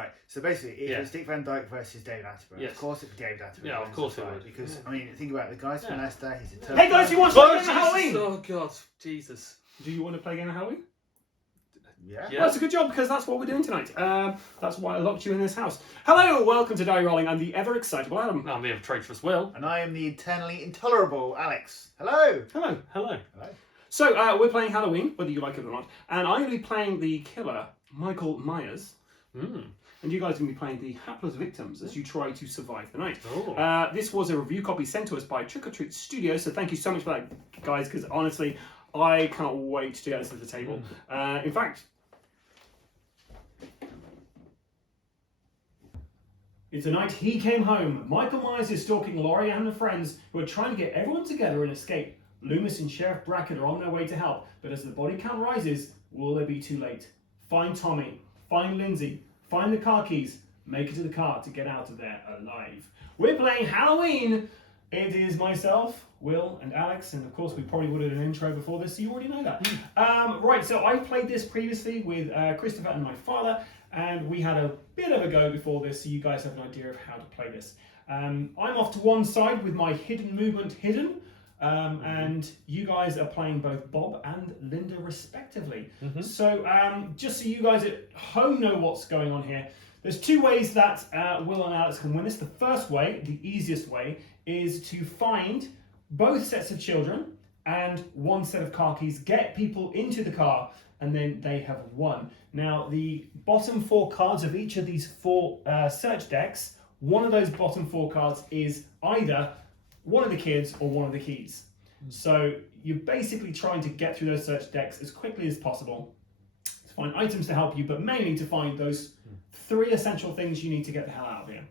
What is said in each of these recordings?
Right, so basically, if it's Dick Van Dyke versus David Attenborough, of course it'd be David Attenborough. Yeah, of course it would. Because, I mean, think about it, the guy's from Leicester, he's a tough Hey guys, guy. you want to play a game of Halloween? Oh God, Jesus. Do you want to play a game of Halloween? Yeah. Well, that's a good job because that's what we're doing tonight. That's why I locked you in this house. Hello, welcome to Die Rollin. I'm the ever excitable Adam. I'm the traitorous Will. And I am the eternally intolerable Alex. Hello! Hello. Hello. Hello. So, we're playing Halloween, whether you like it or not. And I'm going to be playing the killer, Michael Myers. And you guys are going to be playing the hapless victims as you try to survive the night. This was a review copy sent to us by Trick or Treat Studios, so thank you so much for that, guys, because honestly, I can't wait to get this to the table. In fact, it's the night he came home. Michael Myers is stalking Laurie and her friends who are trying to get everyone together and escape. Loomis and Sheriff Brackett are on their way to help, but as the body count rises, will they be too late? Find Tommy, find Lindsay, find the car keys, make it to the car to get out of there alive. We're playing Halloween. It is myself, Will, and Alex, and of course we probably would have an intro before this, so you already know that. Right, so I played this previously with Christopher and my father, and we had a bit of a go before this, so you guys have an idea of how to play this. I'm off to one side with my hidden movement hidden, and you guys are playing both Bob and Linda respectively. So just so you guys at home know what's going on here, there's two ways that Will and Alex can win this. The first way, the easiest way, is to find both sets of children and one set of car keys, get people into the car, and then they have won. Now, the bottom four cards of each of these four search decks, one of those bottom four cards is either one of the kids or one of the keys. So you're basically trying to get through those search decks as quickly as possible to find items to help you, but mainly to find those three essential things you need to get the hell out of here.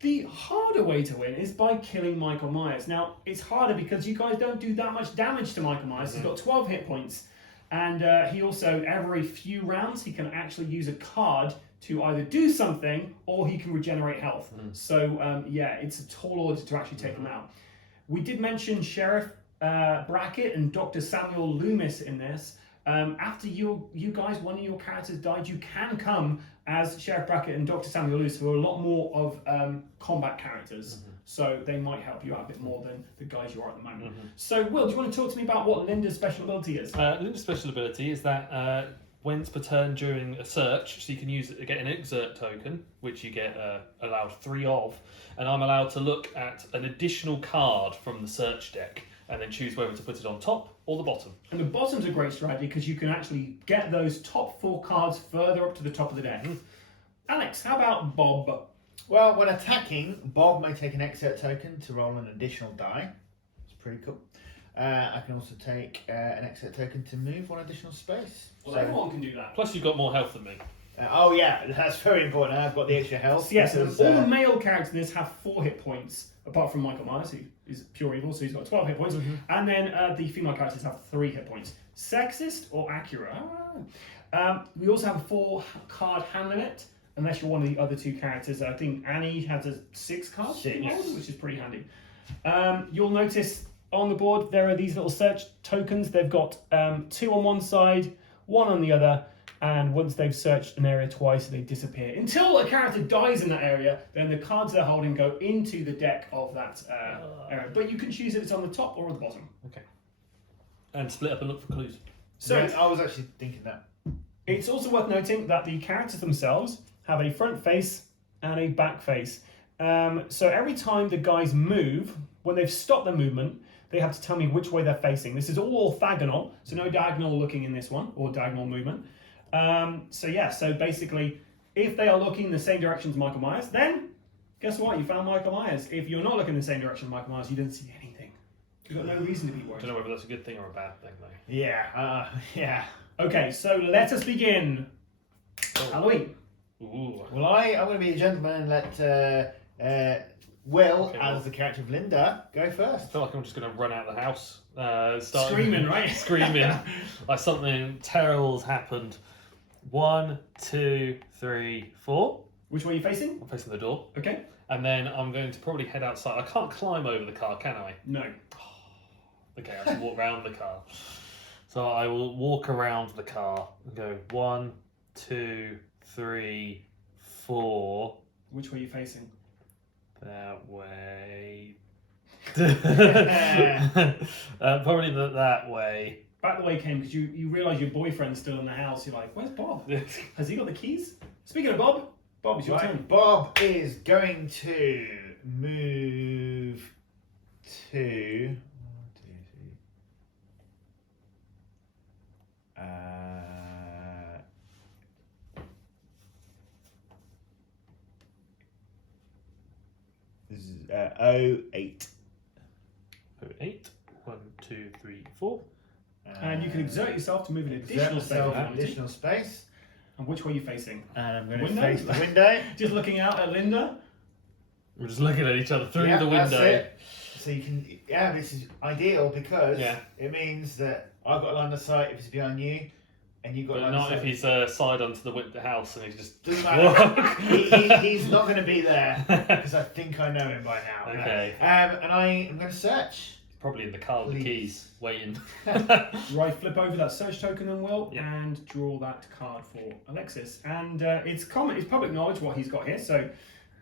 The harder way to win is by killing Michael Myers. Now, it's harder because you guys don't do that much damage to Michael Myers. He's got 12 hit points, and he also, every few rounds, he can actually use a card to either do something or he can regenerate health. So, yeah, it's a tall order to actually take him out. We did mention Sheriff Brackett and Dr. Samuel Loomis in this. After you guys, one of your characters died, you can come as Sheriff Brackett and Dr. Samuel Loomis, who are a lot more of combat characters. So they might help you out a bit more than the guys you are at the moment. So, Will, do you want to talk to me about what Linda's special ability is? Linda's special ability is that once per turn during a search, so you can get an exert token, which you get allowed 3 of, and I'm allowed to look at an additional card from the search deck and then choose whether to put it on top or the bottom. And the bottom's a great strategy because you can actually get those top 4 cards further up to the top of the deck. Alex, how about Bob? Well, when attacking, Bob may take an exert token to roll an additional die. It's pretty cool. I can also take an exert token to move 1 additional space. Well, everyone can do that. Plus you've got more health than me. Oh yeah, that's very important. I've got the extra health. Yes, all the male characters in this have 4 hit points, apart from Michael Myers, who is pure evil, so he's got 12 hit points. And then the female characters have 3 hit points. Sexist or accurate? We also have a 4 card hand limit, unless you're one of the other 2 characters. I think Annie has a 6 cards, which is pretty handy. You'll notice on the board there are these little search tokens. They've got 2 on one side, 1 on the other, and once they've searched an area twice, they disappear. Until a character dies in that area, then the cards they're holding go into the deck of that area. But you can choose if it's on the top or at the bottom. Okay. And split up and look for clues. So I was actually thinking that. It's also worth noting that the characters themselves have a front face and a back face. So every time the guys move, when they've stopped their movement, they have to tell me which way they're facing. This is all orthogonal, so no diagonal looking in this one, or diagonal movement. So basically, if they are looking in the same direction as Michael Myers, then guess what? You found Michael Myers. If you're not looking in the same direction as Michael Myers, you didn't see anything. You've got no reason to be worried. I don't know whether that's a good thing or a bad thing, though. Yeah. Okay, so let us begin. Halloween. Ooh. Well, I'm going to be a gentleman and let Will, as the character of Linda, go first. I feel like I'm just going to run out of the house. Screaming, right? Screaming. Like something terrible's happened. 1, 2, 3, 4. Which way are you facing? I'm facing the door. Okay. And then I'm going to probably head outside. I can't climb over the car, can I? No. Okay, I have to walk around the car. So I will walk around the car and go 1, 2, 3, 4. Which way are you facing? That way. Probably that way. Back the way, Ken, because you realise your boyfriend's still in the house. You're like, where's Bob? Has he got the keys? Speaking of Bob, Bob, it's your turn. Bob is going to move to. This is 08. 08. 1, 2, 3, 4. And you can exert yourself to move an additional space. Additional space. And which way are you facing? And I'm going to Window? face the window. Just looking out at Linda. We're just looking at each other through the window. That's it. So you can, this is ideal because it means that I've got a line of sight if it's behind you, and you've got a But line of not sight. if he's side onto the house and he's just. Doesn't matter. He's not going to be there because I think I know him by now. Okay. And I am going to search. Probably in the car with the keys, waiting. Right, flip over that search token then, Will, Yeah. and draw that card for Alexis. And it's public knowledge what he's got here. So,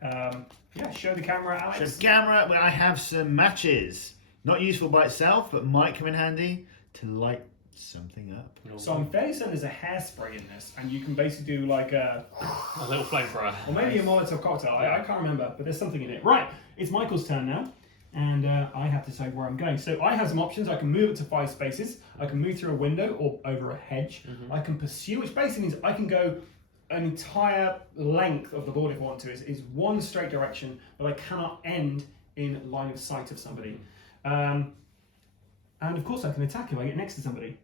show the camera, Alex. So the camera, well, I have some matches. Not useful by itself, but might come in handy to light something up. So I'm fairly certain there's a hairspray in this, and you can basically do like a little flamethrower. or maybe a Molotov cocktail. I can't remember, but there's something in it. Right, it's Michael's turn now. And I have to decide where I'm going. So I have some options. I can move it to 5 spaces. I can move through a window or over a hedge. Mm-hmm. I can pursue, which basically means I can go an entire length of the board if I want to. Is one straight direction, but I cannot end in line of sight of somebody. And of course I can attack if I get next to somebody.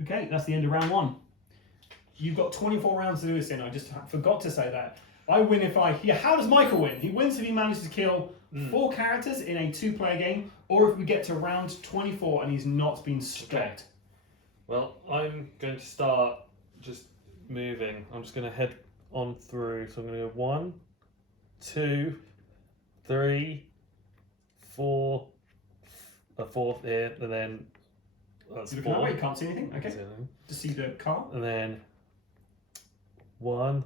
Okay, that's the end of round 1. You've got 24 rounds to do this in. I just forgot to say that. I win if I... Yeah, how does Michael win? He wins if he manages to kill 4 characters in a 2-player game, or if we get to round 24 and he's not been stopped. Okay. Well, I'm going to start just moving. I'm just going to head on through. So I'm going to go 1, 2, 3, 4, a 4th here, and then that's You're looking 4. that way, you can't see anything. Okay. Just see the car. And then 1,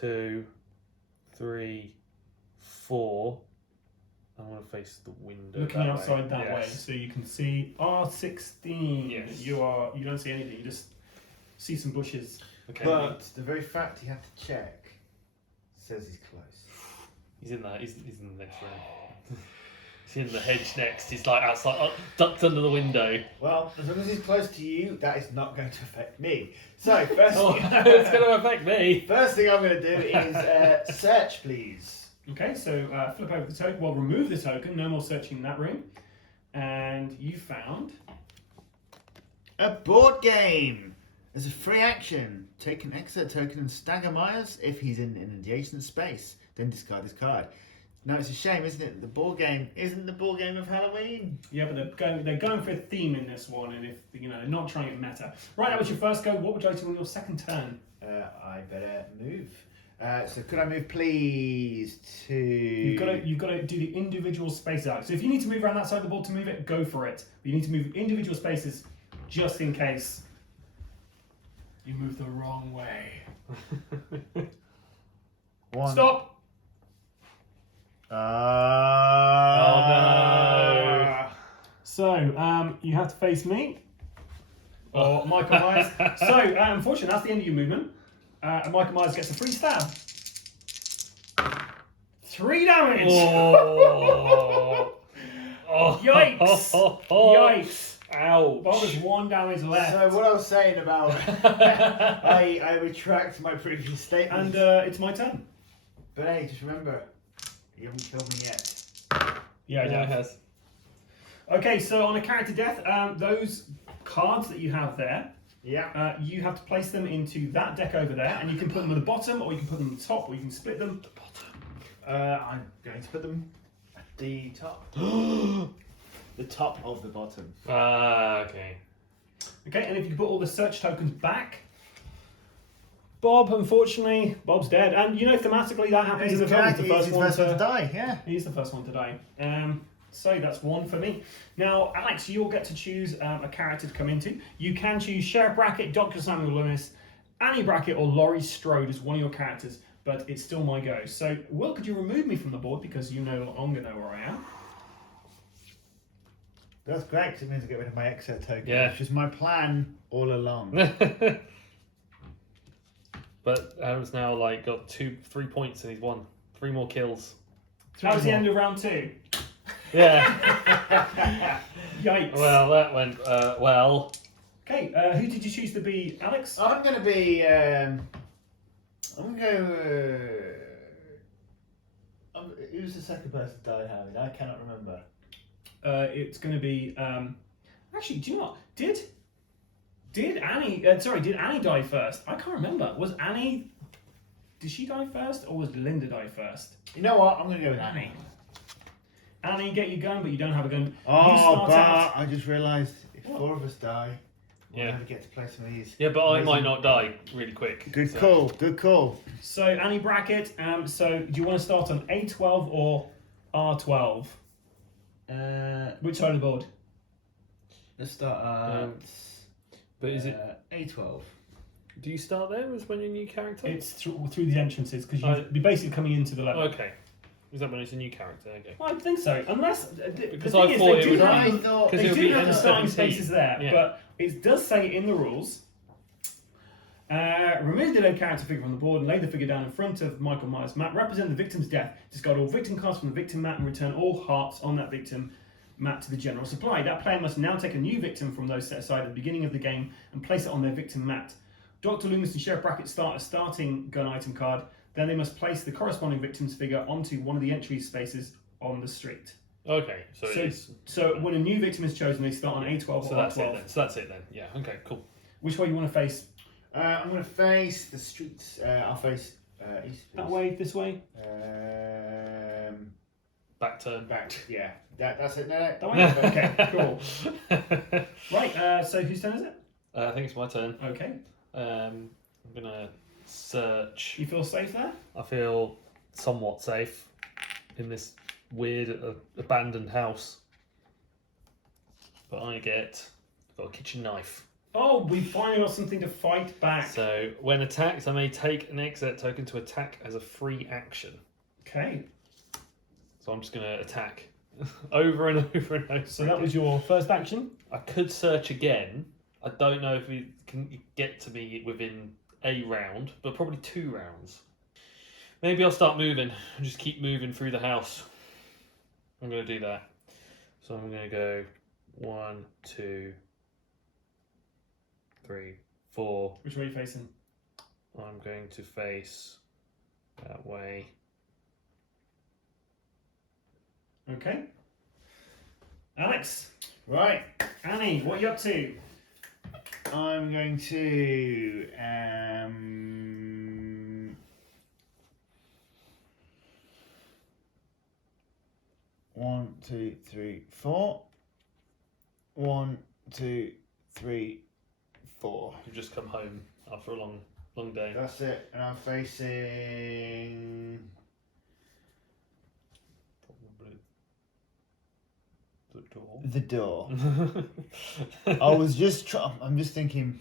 2, 3, 4. I want to face the window. Looking that outside way. that way, so you can see R16. Yes. You don't see anything. You just see some bushes. Okay. But the very fact you have to check says he's close. He's in there. He's in the next room. He's in the hedge next. He's like outside, ducked under the window. Well, as long as he's close to you, that is not going to affect me. So first, It's going to affect me. first thing I'm going to do is search, please. Okay, so flip over the token. Well, remove the token. No more searching in that room. And you found A board game. As a free action, take an exit token and stagger Myers if he's in an adjacent space. Then discard this card. Now it's a shame, isn't it? The board game isn't the board game of Halloween. Yeah, but they're going for a theme in this one, and if they're not trying it meta. Right, that was your first go. What would you like to do on your second turn? I better move. So could I move, please, to... You've got to do the individual spaces out. So if you need to move around that side of the board to move it, go for it. But you need to move individual spaces just in case you move the wrong way. 1. Stop. Oh no. So you have to face me. Or Michael Myers. So unfortunately, that's the end of your movement. And Michael Myers gets a free stab. 3 damage. Oh. Oh. Yikes! Yikes! Ouch! Bob has 1 damage left. So what I was saying about... I retract my previous statement. And it's my turn. But hey, just remember, you haven't killed me yet. Yeah, Yeah, it has. Okay, so on a character death, those cards that you have there, Yeah. you have to place them into that deck over there, and you can put them at the bottom, or you can put them at the top, or you can split them. I'm going to put them at the top. The top of the bottom. Okay. Okay, and if you put all the search tokens back, Bob, unfortunately, Bob's dead. And thematically that happens in the film. He's the first one to die, yeah. He's the first one to die. So that's 1 for me. Now, Alex, you'll get to choose a character to come into. You can choose Sheriff Brackett, Dr. Samuel Loomis, Annie Brackett or Laurie Strode as one of your characters, but it's still my go. So, Will, could you remove me from the board because you no longer know where I am? That's great, because it means I get rid of my extra token, Yeah. which was my plan all along. But Adam's now like got 3 points and he's won 3 more kills. That was the end of round 2. Yeah. Yikes. Well, that went well. Okay, who did you choose to be, Alex? I'm going to be. I'm going to go. Who's the second person to die, Harry? I cannot remember. It's going to be. Actually, do you know what? Did Annie? Did Annie die first? I can't remember. Was Annie? Did she die first, or was Linda die first? You know what? I'm going to go with Annie. Annie, get your gun, but you don't have a gun. Oh, but I just realised if What? 4 of us die, we'll Yeah. never get to play some of these. Yeah, but I might amazing- not die really quick. Good so- call. Good call. So Annie Brackett. So do you want to start on A12 or R12? Which side of the board? Let's start at. But is it? A12? Do you start there as when you're a new character? It's through the entrances because Oh. you'll be basically coming into the level. Okay. Is that when it's a new character? Okay. Well, I think so, unless Because the I thing is, thought they it do was have I the- thought. Because they it'll do be have the starting N17. spaces there, Yeah. but it does say in the rules. Remove the dead character figure from the board and lay the figure down in front of Michael Myers' mat. Represent the victim's death. Discard all victim cards from the victim mat and return all hearts on that victim mat to the general supply. That player must now take a new victim from those set aside at the beginning of the game and place it on their victim mat. Dr. Loomis and Sheriff Brackett start a starting gun item card. Then they must place the corresponding victim's figure onto one of the entry spaces on the street. Okay. So it is. So when a new victim is chosen, they start on A12 So or that's R12. it then. So that's it then. Yeah. Okay. Cool. Which way you want to face? I'm going to face the streets. I'll face east. That way, this way? Back turn. Back. Yeah. That's it. No. That way? Okay, cool. Right, so whose turn is it? I think it's my turn. Okay. I'm gonna search. You feel safe there? I feel somewhat safe in this weird abandoned house. But I've got a kitchen knife. Oh, we finally got something to fight back. So when attacked, I may take an exit token to attack as a free action. Okay, So I'm just gonna attack over and over and over. so that was your first action. I could search again. I don't know if we can get to me within a round, but probably 2 rounds. Maybe I'll start moving and just keep moving through the house. I'm going to do that. So I'm going to go 1, 2, 3, 4. Which way are you facing? I'm going to face that way. Okay. Alex, Right. Annie, what are you up to? I'm going to 1, 2, 3, 4. 1, 2, 3, 4. You've just come home after a long day. That's it. And I'm facing. Probably the door. The door. I was just. I'm just thinking.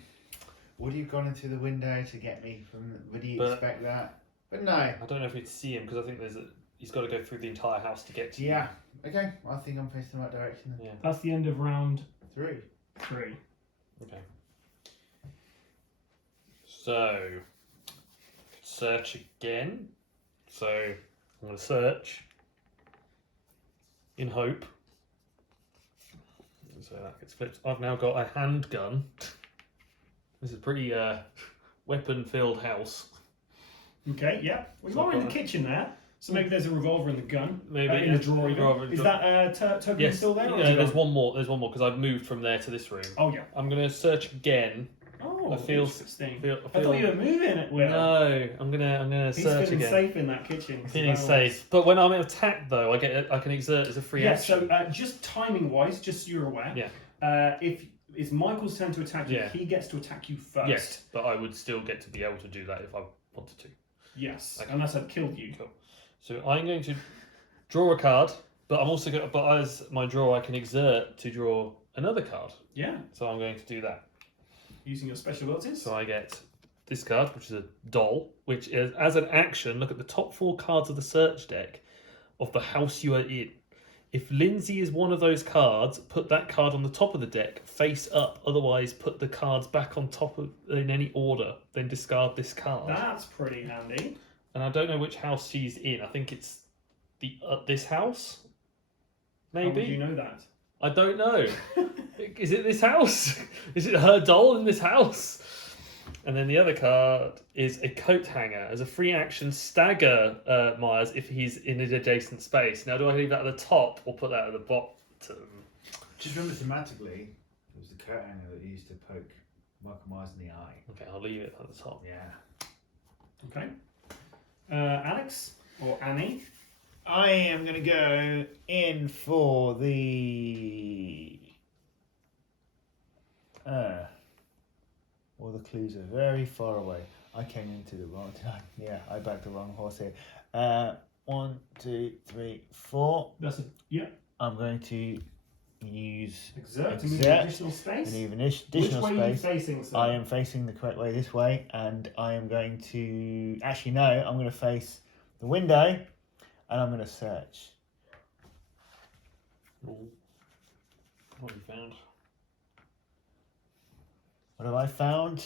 Would he have gone into the window to get me from? Would he But- expect that? But no. I don't know if we'd see him because I think he's got to go through the entire house to get to you. Yeah. Okay. I think I'm facing the right direction. Then. Yeah. That's the end of round 3. 3. Okay. So, search again. So, I'm going to search in hope. So that gets flipped. I've now got a handgun. This is a pretty weapon-filled house. Okay, yeah. Well, you So are in the I've got kitchen there, so maybe there's a revolver in the gun. Maybe, in the drawer. revolver in Is the that token Yes. still there? Or Yeah, is it there's gone? one more. There's one more because I've moved from there to this room. Oh yeah. I'm going to search again. Oh, I feel- interesting. I I thought you were moving it, Will. No, I'm gonna He's search feeling again. safe in that kitchen. 'cause Feeling of that safe, but when I'm attacked though, I can exert as a free Yeah, action. so just timing wise, just so you're aware, Yeah. if it's Michael's turn to attack you, Yeah. he gets to attack you first. Yes, but I would still get to be able to do that if I wanted to. Yes, Okay. unless I'd killed you. Cool. So I'm going to draw a card, but I'm also going. But as my draw, I can exert to draw another card. Yeah, So I'm going to do that. using your special abilities. So I get this card, which is a doll, which is, as an action, look at the top 4 cards of the search deck of the house you are in. If Lindsay is one of those cards, put that card on the top of the deck, face up. Otherwise, put the cards back on top of in any order. Then discard this card. That's pretty handy. And I don't know which house she's in. I think it's the this house. Maybe. How would you know that? I don't know. Is it this house? Is it her doll in this house? And then the other card is a coat hanger. As a free action, stagger Myers if he's in an adjacent space. Now, do I leave that at the top or put that at the bottom? Just remember thematically, it was the coat hanger that you used to poke Michael Myers in the eye. Okay, I'll leave it at the top. Yeah. Okay. Alex or Annie? I am going to go in for the... All the clues are very far away. I came into the wrong time. Yeah, I backed the wrong horse here. 1, 2, 3, 4. That's yeah. I'm going to use Exert to move an additional space. and even Which additional way are you space. facing, sir? I am facing the correct way this way, and I am going to... Actually, no, I'm going to face the window, and I'm going to search. Ooh. What have you found? What have I found?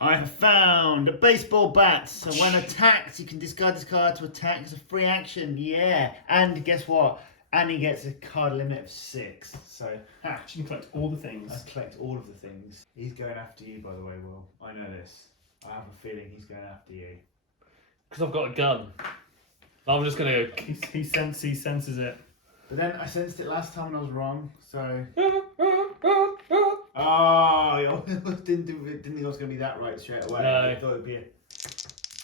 I have found a baseball bat. So when attacked, you can discard this card to attack as a free action. Yeah. And guess what? Annie gets a card limit of 6. So, You can collect all the things. I collect all of the things. He's going after you, by the way, Will. I know this. I have a feeling he's going after you. Because I've got a gun. I'm just going to go... He senses it. But then I sensed it last time and I was wrong. So... Oh, I didn't think I was going to be that right straight away. No. I thought it'd be a...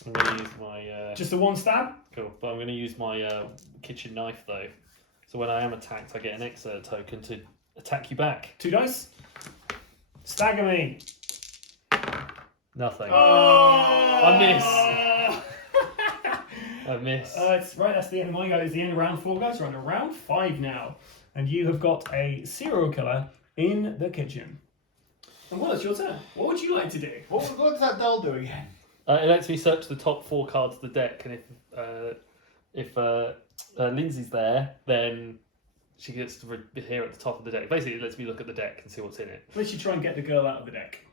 I'm going to use my... Just a one stab? Cool, but I'm going to use my kitchen knife though. So when I am attacked, I get an exert token to attack you back. 2 dice. Stagger me. Nothing. Oh! I miss. I miss. It's right, that's the end of my go. It's the end of round 4, guys. We're on to round 5 now. And you have got a serial killer in the kitchen. And well, it's your turn. What would you like to do? What does that doll do again? It lets me search the top 4 cards of the deck, and if Lindsay's there, then she gets to appear at the top of the deck. Basically, it lets me look at the deck and see what's in it. Let's you try and get the girl out of the deck.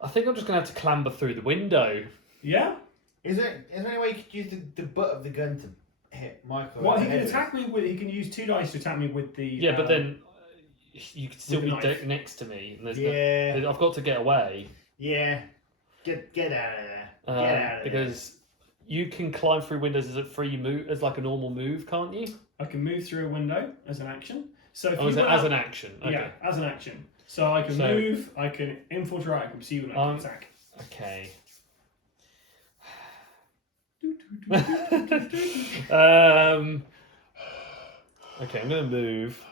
I think I'm just going to have to clamber through the window. Yeah? Is there any way you could use the butt of the gun to hit Michael? Well, he can attack me with. He can use 2 dice to attack me with the. Yeah, but then you could still with be the knife. next to me. And I've got to get away. Yeah. Get out of there. Get out of there. Because you can climb through windows as a free move, as like a normal move, can't you? I can move through a window as an action. So if As an action. Okay. Yeah, as an action. So I can move, I can infiltrate, I can perceive, and I can attack. Okay. Okay, I'm gonna move.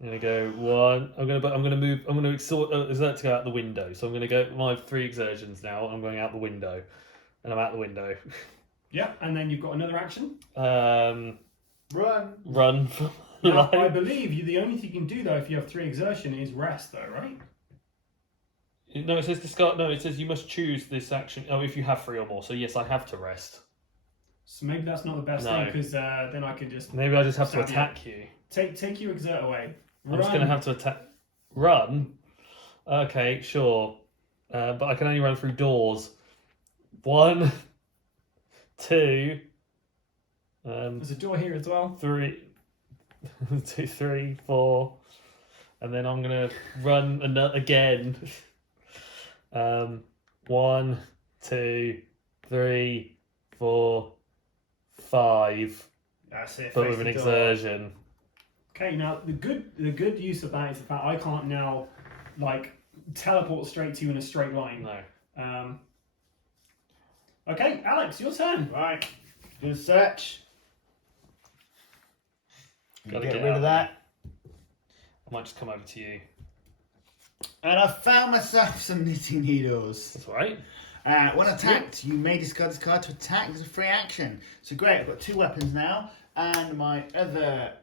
I'm gonna go 1. I'm gonna move. I'm gonna exert to go out the window. So I'm gonna go my 3 exertions now. I'm going out the window, and I'm out the window. Yeah, and then you've got another action. Run. Run for Now, I life. believe the only thing you can do though if you have 3 exertion is rest though, right? No, it says discard. No, it says you must choose this action. Oh, if you have 3 or more. So yes, I have to rest. So maybe that's not the best thing because then I can just Maybe I just have to Stab you. attack you. take your exert away. I'm just gonna have to attack. Run. Okay, sure. But I can only run through doors. 1, 2. There's a door here as well. 3, 2, 3, 4, and then I'm gonna run again. 1, 2, 3, 4, 5. That's it. But face with an the door. exertion. Okay, now the good use of that is the fact I can't now like teleport straight to you in a straight line. No. Okay, Alex, your turn. Right. Do a search. Gotta Get get rid out of that. I might just come over to you. And I found myself some knitting needles. That's all right. When attacked, you may discard this card to attack as a free action. So great, I've got 2 weapons now, and my other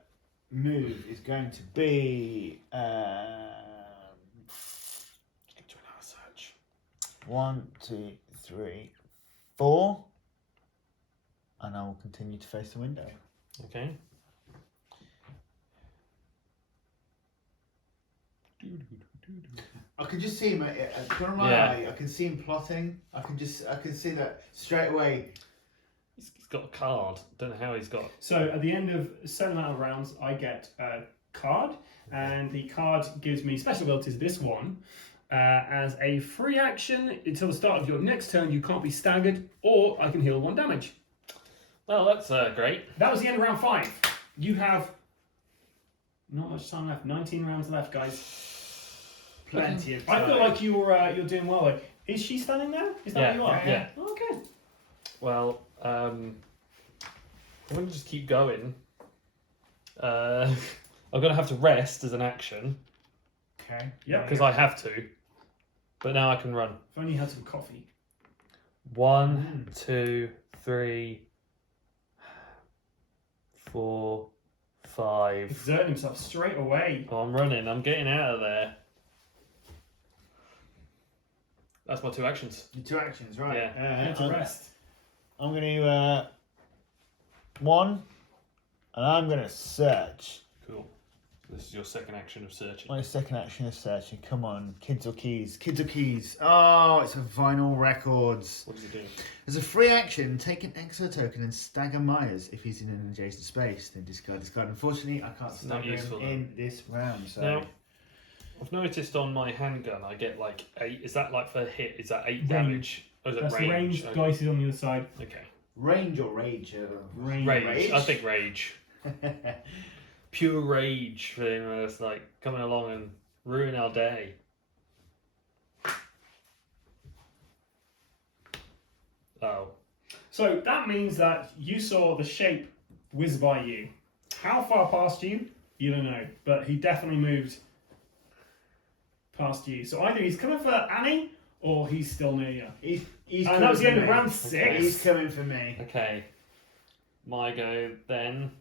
move is going to be Let's get to another search. 1, 2, 3, 4. And I will continue to face the window. Okay. I can just see him at the corner of my eye. I can see him plotting. I can see that straight away. He's got a card. Don't know how he's got. So at the end of a certain amount of rounds, I get a card, and the card gives me special abilities. This one, as a free action until the start of your next turn, you can't be staggered, or I can heal 1 damage. Well, that's great. That was the end of round 5. You have not much time left. 19 rounds left, guys. Plenty of time. I feel like you're doing well. Like, is she standing there? Is that where you are? Yeah. Okay. Well, I'm going to just keep going. I'm going to have to rest as an action. Okay. Yeah. Because I have to. But now I can run. If only you had some coffee. 1, 2, 3, 4, 5. Exerting himself straight away. Oh, I'm running. I'm getting out of there. That's my 2 actions. Your 2 actions, right? Yeah. Get to rest. I'm going to 1, and I'm going to search. Cool. This is your second action of searching. My second action is searching. Come on, kids or keys? Kids or keys? Oh, it's a vinyl records. What does it do? As a free action, take an extra token and stagger Myers if he's in an adjacent space. Then discard this card. Unfortunately, I can't not stagger him useful, in this round. So Now, I've noticed on my handgun I get like 8. Is that like for hit? Is that 8 Range. damage? Or is it That's the range. Okay. Dice is on the other side. Okay. range or rage? Range. Rage. I think rage. Pure rage for him. It's like coming along and ruin our day. Oh. So that means that you saw the shape whiz by you. How far past you? You don't know, but he definitely moved past you. So either he's coming for Annie or he's still near you. He's And that was the end coming of for me. round 6. He's coming for me. Okay. My go then.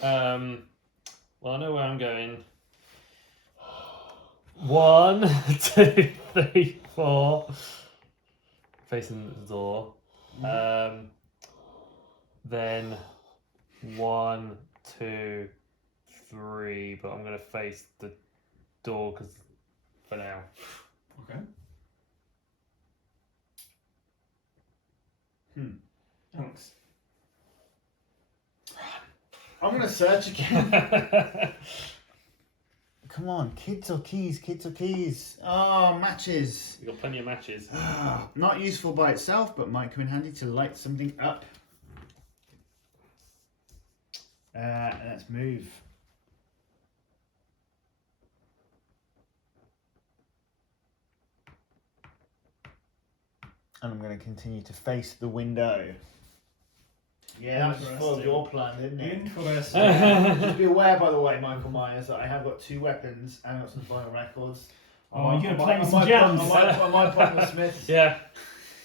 Well, I know where I'm going. 1, 2, 3, 4. Facing the door. Then 1, 2, 3. But I'm going to face the door because for now. Okay. Thanks. I'm gonna search again. Come on, kids or keys? Kids or keys? Oh, matches. We've got plenty of matches. Not useful by itself, but might come in handy to light something up. Let's move. And I'm going to continue to face the window. Yeah, that was full of your plan, didn't it? Interesting. Just be aware, by the way, Michael Myers, that I have got 2 weapons and I've got some vinyl records. Oh, you're going to play with I some jams. might play with Smiths. Yeah.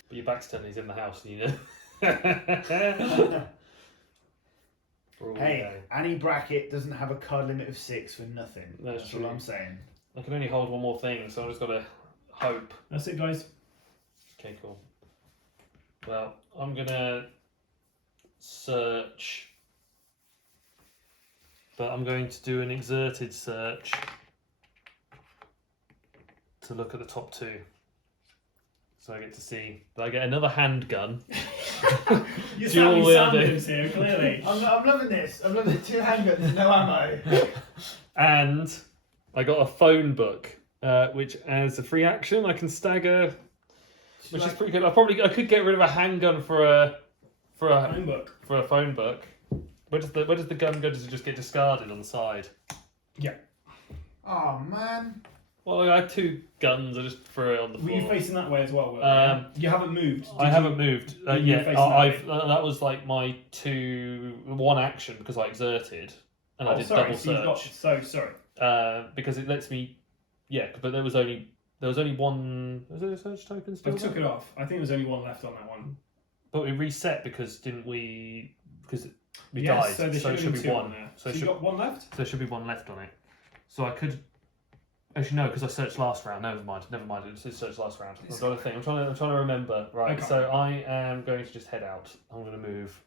But your back's turned, he's in the house, you know. Hey, Annie Brackett doesn't have a card limit of 6 for nothing. That's all true. I'm saying. I can only hold one more thing, so I've just got to hope. That's it, guys. Okay, cool. Well, I'm going to search, but I'm going to do an exerted search to look at the top 2. So I get to see that I get another handgun. You're Dual Sammy wielding. Sanders here, clearly. I'm loving this. I'm loving it. 2 handguns, no ammo. And I got a phone book, which as a free action I can stagger, which is pretty good. I could get rid of a handgun for a Phone book. for a phone book. Where does the gun go? Does it just get discarded on the side? Yeah. Oh, man. Well, I had 2 guns. I just threw it on the Were floor. you facing that way as well, Will? You haven't moved. I haven't moved you were yet. facing that That was like my 1 action because I exerted and I did double search. Sorry. Because it lets me, but there was only 1. Was there a search token I still? took it off. I think there was only 1 left on that one. But we reset because didn't we? Because we Yes, died, so there so it should should be be 2 1. on there. So So you got 1 left? there should be 1 left on it. So I could. Actually, no, because I searched last round. Never mind. It says search last round. I've got a thing. I'm trying to remember. Right. Okay. So I am going to just head out. I'm going to move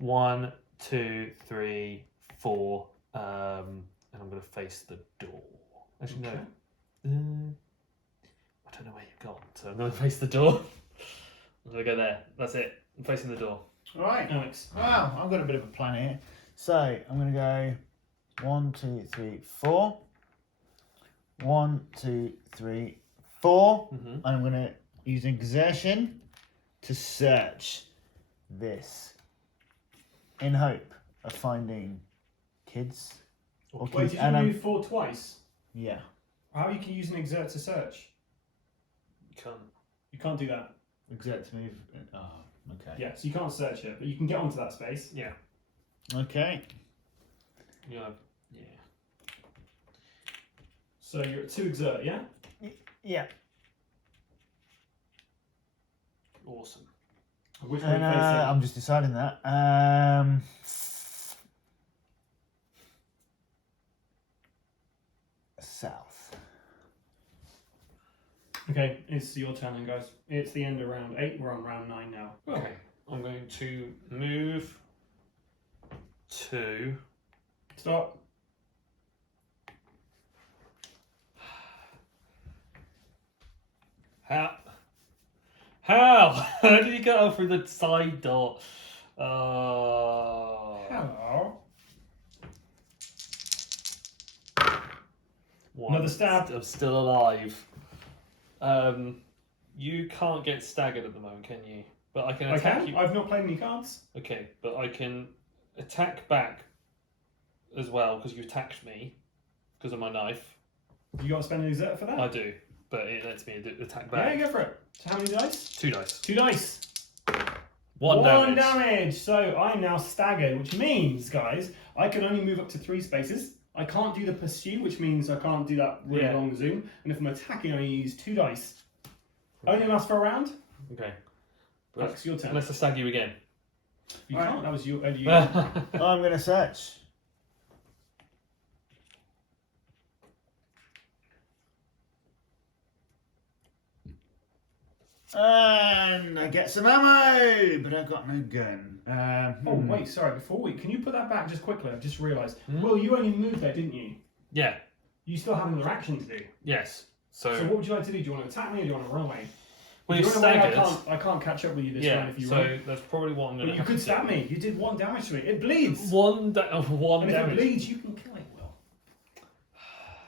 1, 2, 3, 4, and I'm going to face the door. Actually, Okay. no. I don't know where you've gone, so I'm going to face the door. I'm going to go there. That's it. I'm facing the door. All right. Alex. Wow, I've got a bit of a plan here. So I'm going to go 1, 2, 3, 4. 1, 2, 3, 4. Mm-hmm. I'm going to use exertion to search this in hope of finding kids. Or Wait, kids. did you move 4 twice? Yeah. How you can use an exert to search? You can't. You can't do that. Exert to move. Oh, okay. Yeah, so you can't search it, but you can get onto that space. Yeah. Okay. Yeah. So you're at 2 exert, yeah? Yeah. Awesome. Which way are you And, facing? I'm just deciding that. South. Okay, it's your turn then, guys. It's the end of round 8. We're on round 9 now. Okay. I'm going to move to. Stop. How? How did you get out through the side door? Hello. One. Another stab. I'm still alive. You can't get staggered at the moment, can you? But I can I attack can. you. I've not played any cards. Okay, but I can attack back as well because you attacked me because of my knife. You got to spend an exert for that? I do, but it lets me attack back. Yeah, go for it. So how many dice? 2 dice. 2 dice. One damage. damage. So I'm now staggered, which means, guys, I can only move up to 3 spaces. I can't do the pursue, which means I can't do that really Yeah. long zoom. And if I'm attacking, I use 2 dice. Only lasts for a round. Okay. Alex, your turn. Unless I stag you again. You Alright. can't. That was you. You. I'm going to search. And I get some ammo, but I've got no gun. Oh wait, sorry. Can you put that back just quickly? I've just realised. Hmm? Well, you only moved there, didn't you? Yeah. You still have another action to do. Yes. So what would you like to do? Do you want to attack me or do you want to run away? Well, If you're you run away, staggered. I can't catch up with you this Yeah. round if you So run. that's probably what I'm going But to. you could stab me. You did 1 damage to it. It bleeds. One and if damage. it bleeds, you can kill it. Will.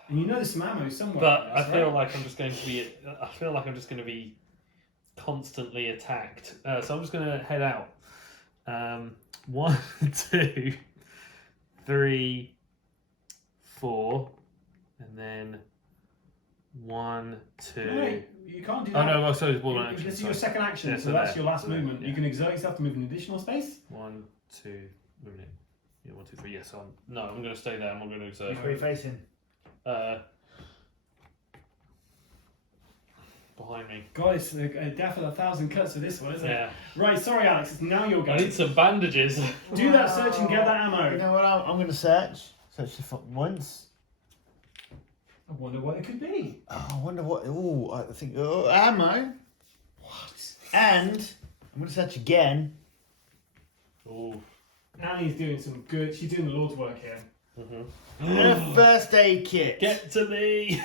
And you know there's some ammo somewhere. But That's I feel right. like I'm just going to be. I feel like I'm just going to be constantly attacked. So I'm just going to head out. 1, 2, 3, 4, and then 1, 2. No, you can't do Oh that. no! Well, so it's one action. This is sorry. your second action, Yeah, so so that's there. your last So there, movement. yeah. You can exert yourself to move an additional space. 1, 2, moving in. Yeah, 1, 2, 3. Yes, I'm going to stay there. I'm not going to exert. Where are you facing? Behind me. God, it's a death of 1,000 cuts for this one, isn't Yeah. it? Right, sorry, Alex. It's now your go. I need some bandages. Do that search and get that ammo. You know what? I'm going to search. Search the once. I wonder what it could be. Oh, I wonder what. Oh, I think. Oh, ammo. What? And I'm going to search again. Ooh. Annie's doing some good. She's doing the Lord's work here. Mm-hmm. And a first aid kit. Get to me.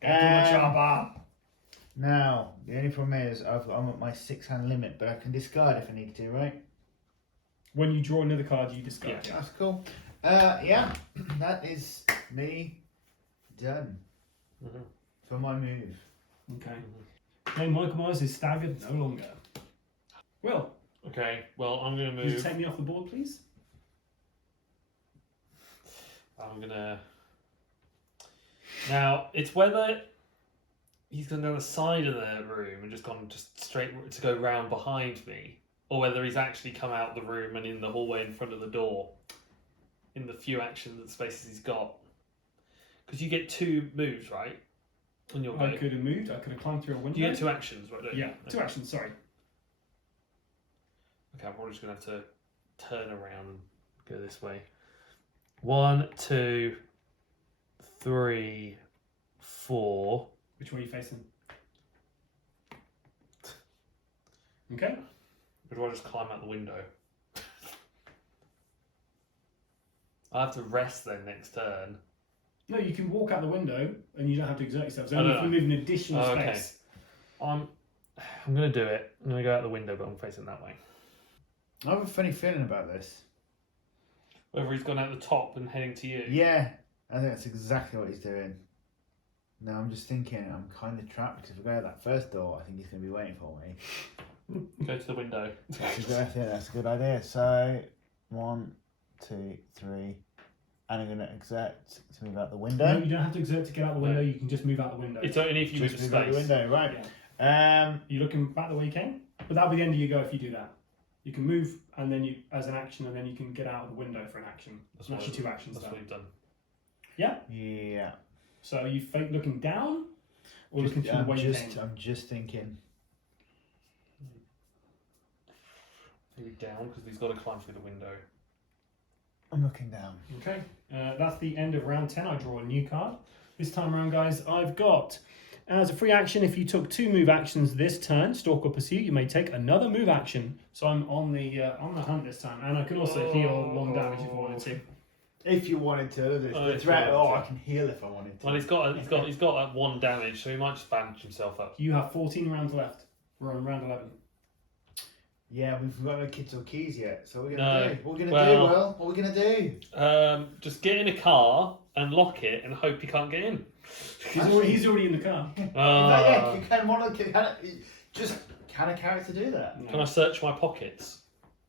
Get to my chopper. Now, the only problem is I'm at my 6-hand limit, but I can discard if I need to, right? When you draw another card, you discard. Yeah. That's cool. Yeah, that is me done Mm-hmm. for my move. Okay. Okay, Michael Myers is staggered no longer. Will, Okay. Well, I'm going to could you move. take me off the board, please? I'm going to. Now, it's whether he's gone down the side of the room and just gone straight to go round behind me, or whether he's actually come out the room and in the hallway in front of the door in the few action spaces he's got. Because you get 2 moves, right? On your I go. could have moved. I could have climbed through a window. You get 2 actions, right? Don't you? Yeah, 2 actions. Sorry. Okay, I'm probably just going to have to turn around and go this way. 1, 2, 3, 4. Which way are you facing? Okay. Or do I just climb out the window? I have to rest then next turn. No, you can walk out the window and you don't have to exert yourself. It's I only don't if you know. move an additional Oh, okay. space. I'm going to do it. I'm going to go out the window, but I'm facing that way. I have a funny feeling about this. Whether he's gone out the top and heading to you. Yeah, I think that's exactly what he's doing. Now I'm just thinking, I'm kind of trapped because if I go out that first door, I think he's going to be waiting for me. Go to the window. That's a good idea. So, 1, 2, 3, and I'm going to exert to move out the window. No, you don't have to exert to get out the window. You can just move out the window. It's only if you move Just the move out the space. window, right? You're looking back the way you came, but that'll be the end of your go if you do that. You can move and then you as an action, and then you can get out of the window for an action. That's actually 2 actions. That's There. what we've done. Yeah. So are you looking down or looking through the way you came? I'm just thinking. Maybe down because he's got to climb through the window. I'm looking down. Okay, that's the end of round 10. I draw a new card. This time around, guys, I've got, as a free action, if you took 2 move actions this turn, stalk or pursue, you may take another move action. So I'm on the hunt this time, and I can also heal 1 damage if I wanted to. If you wanted to, the threat. I can heal if I wanted to. Well, he's got 1 damage, so he might just bandage himself up. You have 14 rounds left. We're on round 11. Yeah, we've got no kids or keys yet. So what are we No. gonna do? What are we gonna do? Well, what are we gonna do? Just get in a car and lock it and hope he can't get in. He's already in the car. Yeah, you can a character do that? Can I search my pockets?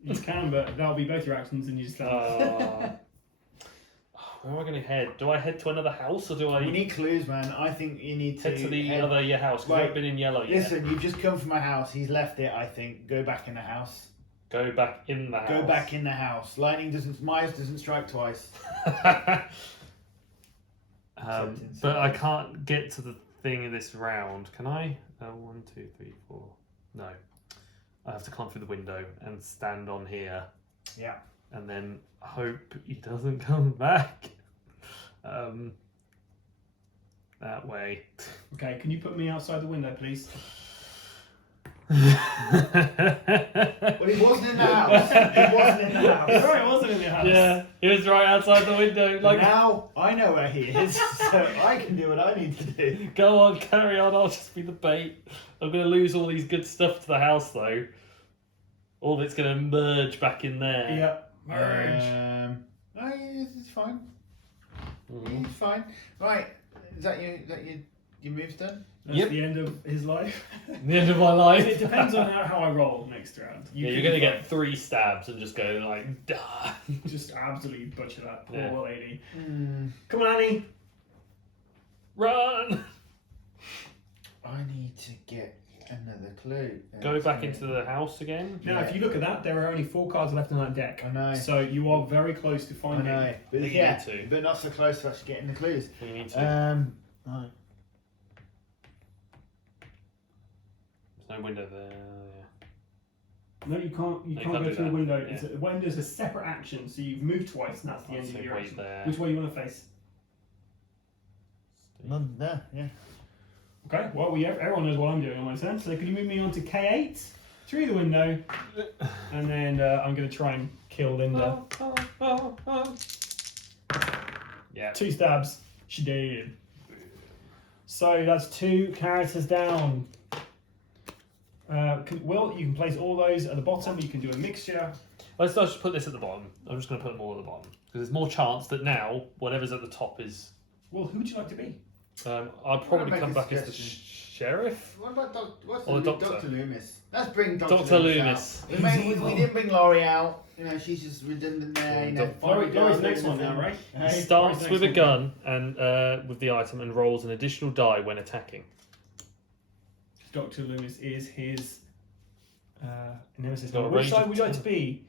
You can, but that'll be both your actions, and you just Where am I going to head? Do I head to another house or do I We need clues, man. I think you need to head to the other your house? Because Right. I've been in yellow yet. Listen, you've just come from my house. He's left it. I think. Go back in the house. Go back in the house. Go back in the house. Myers doesn't strike twice. But I can't get to the thing in this round. Can I? 1, 2, 3, 4. No. I have to climb through the window and stand on here. Yeah. And then hope he doesn't come back. That way. Okay, can you put me outside the window, please? Well, he wasn't in the house. He wasn't in the house. Sorry, I wasn't in the house. Yeah, he was right outside the window. But Like, now I know where he is, so I can do what I need to do. go on, carry on. I'll just be the bait. I'm going to lose all these good stuff to the house, though. All of it's going to merge back in there. Yep. Merge. No, it's fine. Mhm. It's fine. Right, is that your moves done? That's Yep. the end of his life. The end of my life. It depends on how I roll next round. You're going to get 3 stabs and just go like, die. just absolutely butcher that poor Yeah. lady. Come on, Annie. Run! I need to get another clue. Go back into the house again. Now, Yeah. if you look at that, there are only 4 cards left on that deck. I know. So you are very close to I finding. know. But think you yeah, need to. but not so close to actually getting the clues. You need to. Right. There's no window there. Yeah. No, you can't. You No, you can't can't go do through the that. window. Yeah. It's a window's a separate action, so you've moved twice, and that's the I'll end of say your wait action. there. Which way you want to face? None there. Yeah. Okay. Well, everyone knows what I'm doing on my turn. So could you move me on to K8 through the window, and then I'm going to try and kill Linda. Yeah. 2 stabs. She did. So that's 2 characters down. Will, you can place all those at the bottom. You can do a mixture. Let's just put this at the bottom. I'm just going to put them all at the bottom because there's more chance that now whatever's at the top is. Well, who would you like to be? I'll probably make come a back as the suggestion? sheriff. What about what's Or the doctor. Dr. Loomis? Let's bring Dr. Loomis. Out. We didn't bring Laurie out. You know, she's just redundant there. You know, Laurie's the next one now, right? He Hey, starts Laurie's with a next one. gun and with the item and rolls an additional die when attacking. Dr. Loomis is his nemesis. Got a Which range side of would you like to be?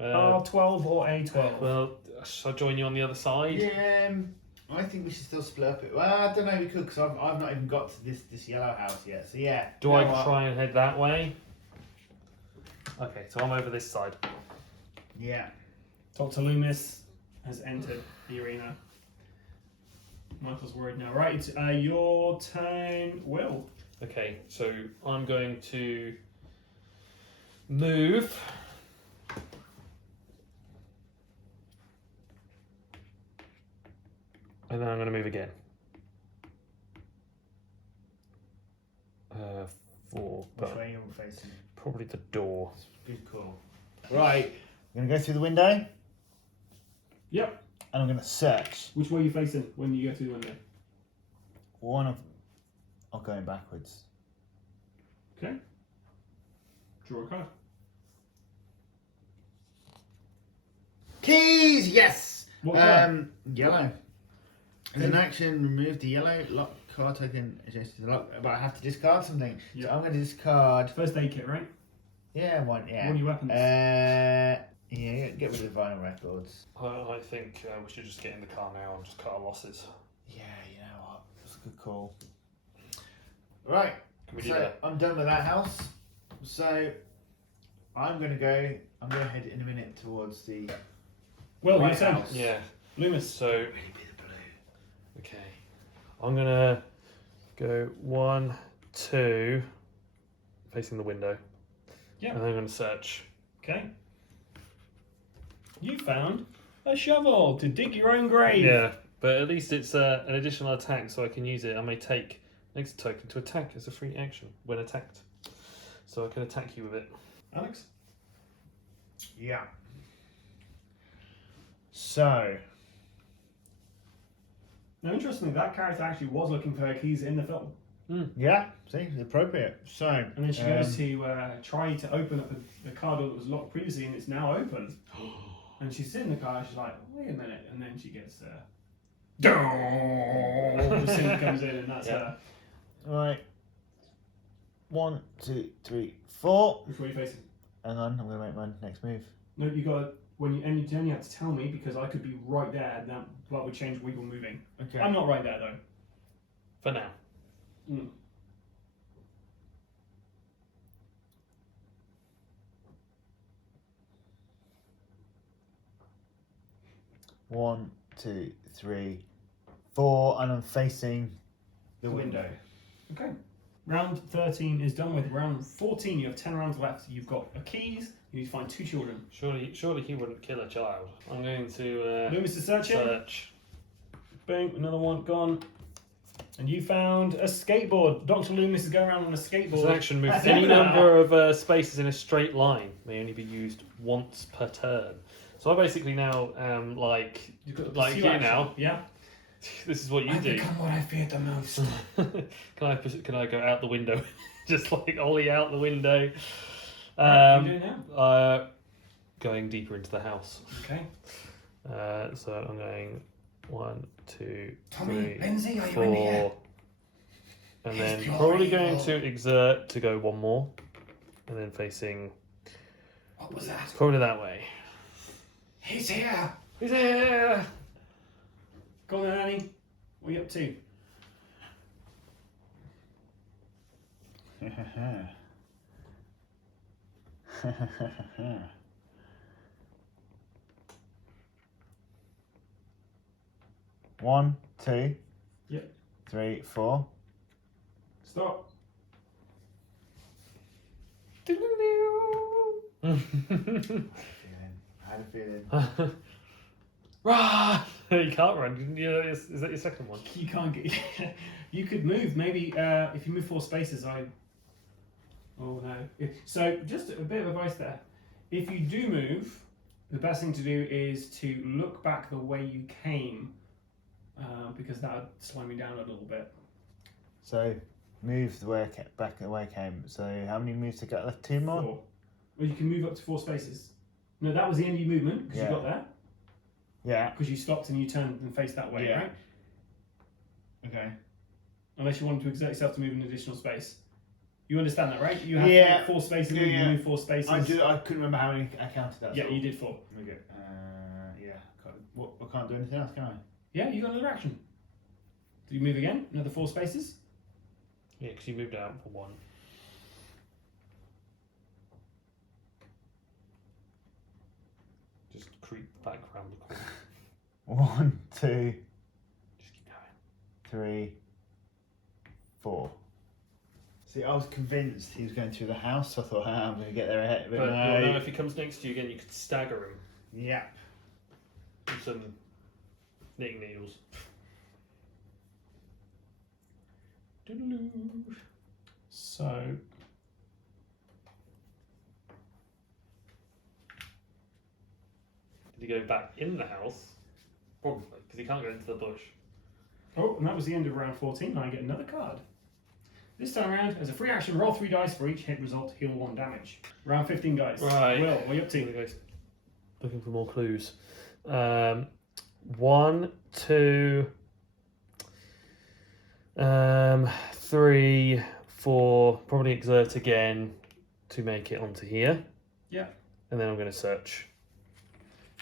Uh, R12 or A12? well, shall I join you on the other side? Yeah, I think we should still split up it. Well, I don't know. We could because I've not even got to this yellow house yet. So yeah. Do you know I what? try and head that way? Okay, so I'm over this side. Yeah. Dr. Loomis has entered the arena. Michael's worried now. Right, it's your turn, Will. Okay, so I'm going to move. And then I'm going to move again. 4, Which but way are you facing? probably the door. Good call. Right, I'm going to go through the window. Yep. And I'm going to search. Which way are you facing when you go through the window? One of... I'm going backwards. Okay. Draw a card. Keys, yes! What card? Yellow. As an action, remove the yellow lock card token adjacent to the lock, but I have to discard something. Yeah. So I'm going to discard... First aid kit, right? Yeah, one, yeah. What are your weapons? Yeah, get rid of the vinyl records. I think we should just get in the car now and just cut our losses. Yeah, you know what? That's a good call. Right, Can we do so that? I'm done with that house. So I'm going to head in a minute towards the Well, White your turn. House. Yeah. Loomis. So, Really be the blue. okay. I'm going to go 1, 2, facing the window. Yeah. And then I'm going to search. Okay. You found a shovel to dig your own grave. Yeah, but at least it's an additional attack, so I can use it. I may take next token to attack as a free action when attacked. So I can attack you with it. Alex? Yeah. So Now, interestingly, that character actually was looking for her keys in the film. yeah, see, it's appropriate. So And then she goes to try to open up the car door that was locked previously, and it's now open. And she's in the car, she's like, wait a minute. And then she gets... the synth comes in, and that's her. right. 1, 2, 3, 4. Which way are you facing? Hang on, I'm going to make my next move. No, you got and you only have to tell me because I could be right there, and that would change where you're moving. Okay. I'm not right there though. For now. Mm. One, 2, 3, 4, and I'm facing the window. Okay. Round 13 is done with. Round 14, you have 10 rounds left. You've got a keys. You need to find 2 children. Surely he wouldn't kill a child. I'm going to Loomis is searching. search. Boom, another one gone. And you found a skateboard. Dr. Loomis is going around on a skateboard. It's an action move. That's Any it. number of spaces in a straight line may only be used once per turn. So I basically now am like You've got the like pursue you action. now. Yeah. This is what you do. what I feared the most. Can I go out the window? Just like ollie out the window. What are you doing now? Going deeper into the house. Okay. So I'm going 1, 2, Tommy, 3, Lindsay, are you 4, in here? and It's then pure probably evil. going to exert to go one more, and then facing What was that? probably that way. He's here. He's here. Go on then, Annie. What are you up to? One, 2, Yep. 3, 4. Stop. I had a feeling. Rah! You can't run. Is that your second one? You can't get. You could move. Maybe if you move 4 spaces, Oh no. So just a bit of advice there. If you do move, the best thing to do is to look back the way you came, because that would slow me down a little bit. So move the way I back the way I came. So how many moves to get left? 2 more? 4. Well, you can move up to 4 spaces. No, that was the end of your movement because Yeah. you got there. Yeah. Because you stopped and you turned and faced that way, Yeah. right? Okay. Unless you wanted to exert yourself to move an additional space. You understand that, right? You have Yeah. 4 spaces. Yeah, You yeah. move 4 spaces. I couldn't remember how many I counted that. Yeah, you did 4. Okay. Yeah. I can't do anything else, can I? Yeah, you got another action. Do you move again? Another 4 spaces? Yeah, because you moved out for 1. Just creep back around the corner. 1, 2, Just keep going. 3, 4. See, I was convinced he was going through the house, so I thought, I'm going to get there ahead. But But no. no, if he comes next to you again, you could stagger him Yep. with some knitting needles. Doodaloo. So, Did he go back in the house? Probably, because he can't go into the bush. oh, and that was the end of round 14. Now I get another card. This time around, as a free action, roll 3 dice for each hit result, heal 1 damage. Round 15, guys. Right. Will, what are you up Here to? we go. Looking for more clues. 1, 2, 3, 4. Probably exert again to make it onto here. Yeah. And then I'm going to search.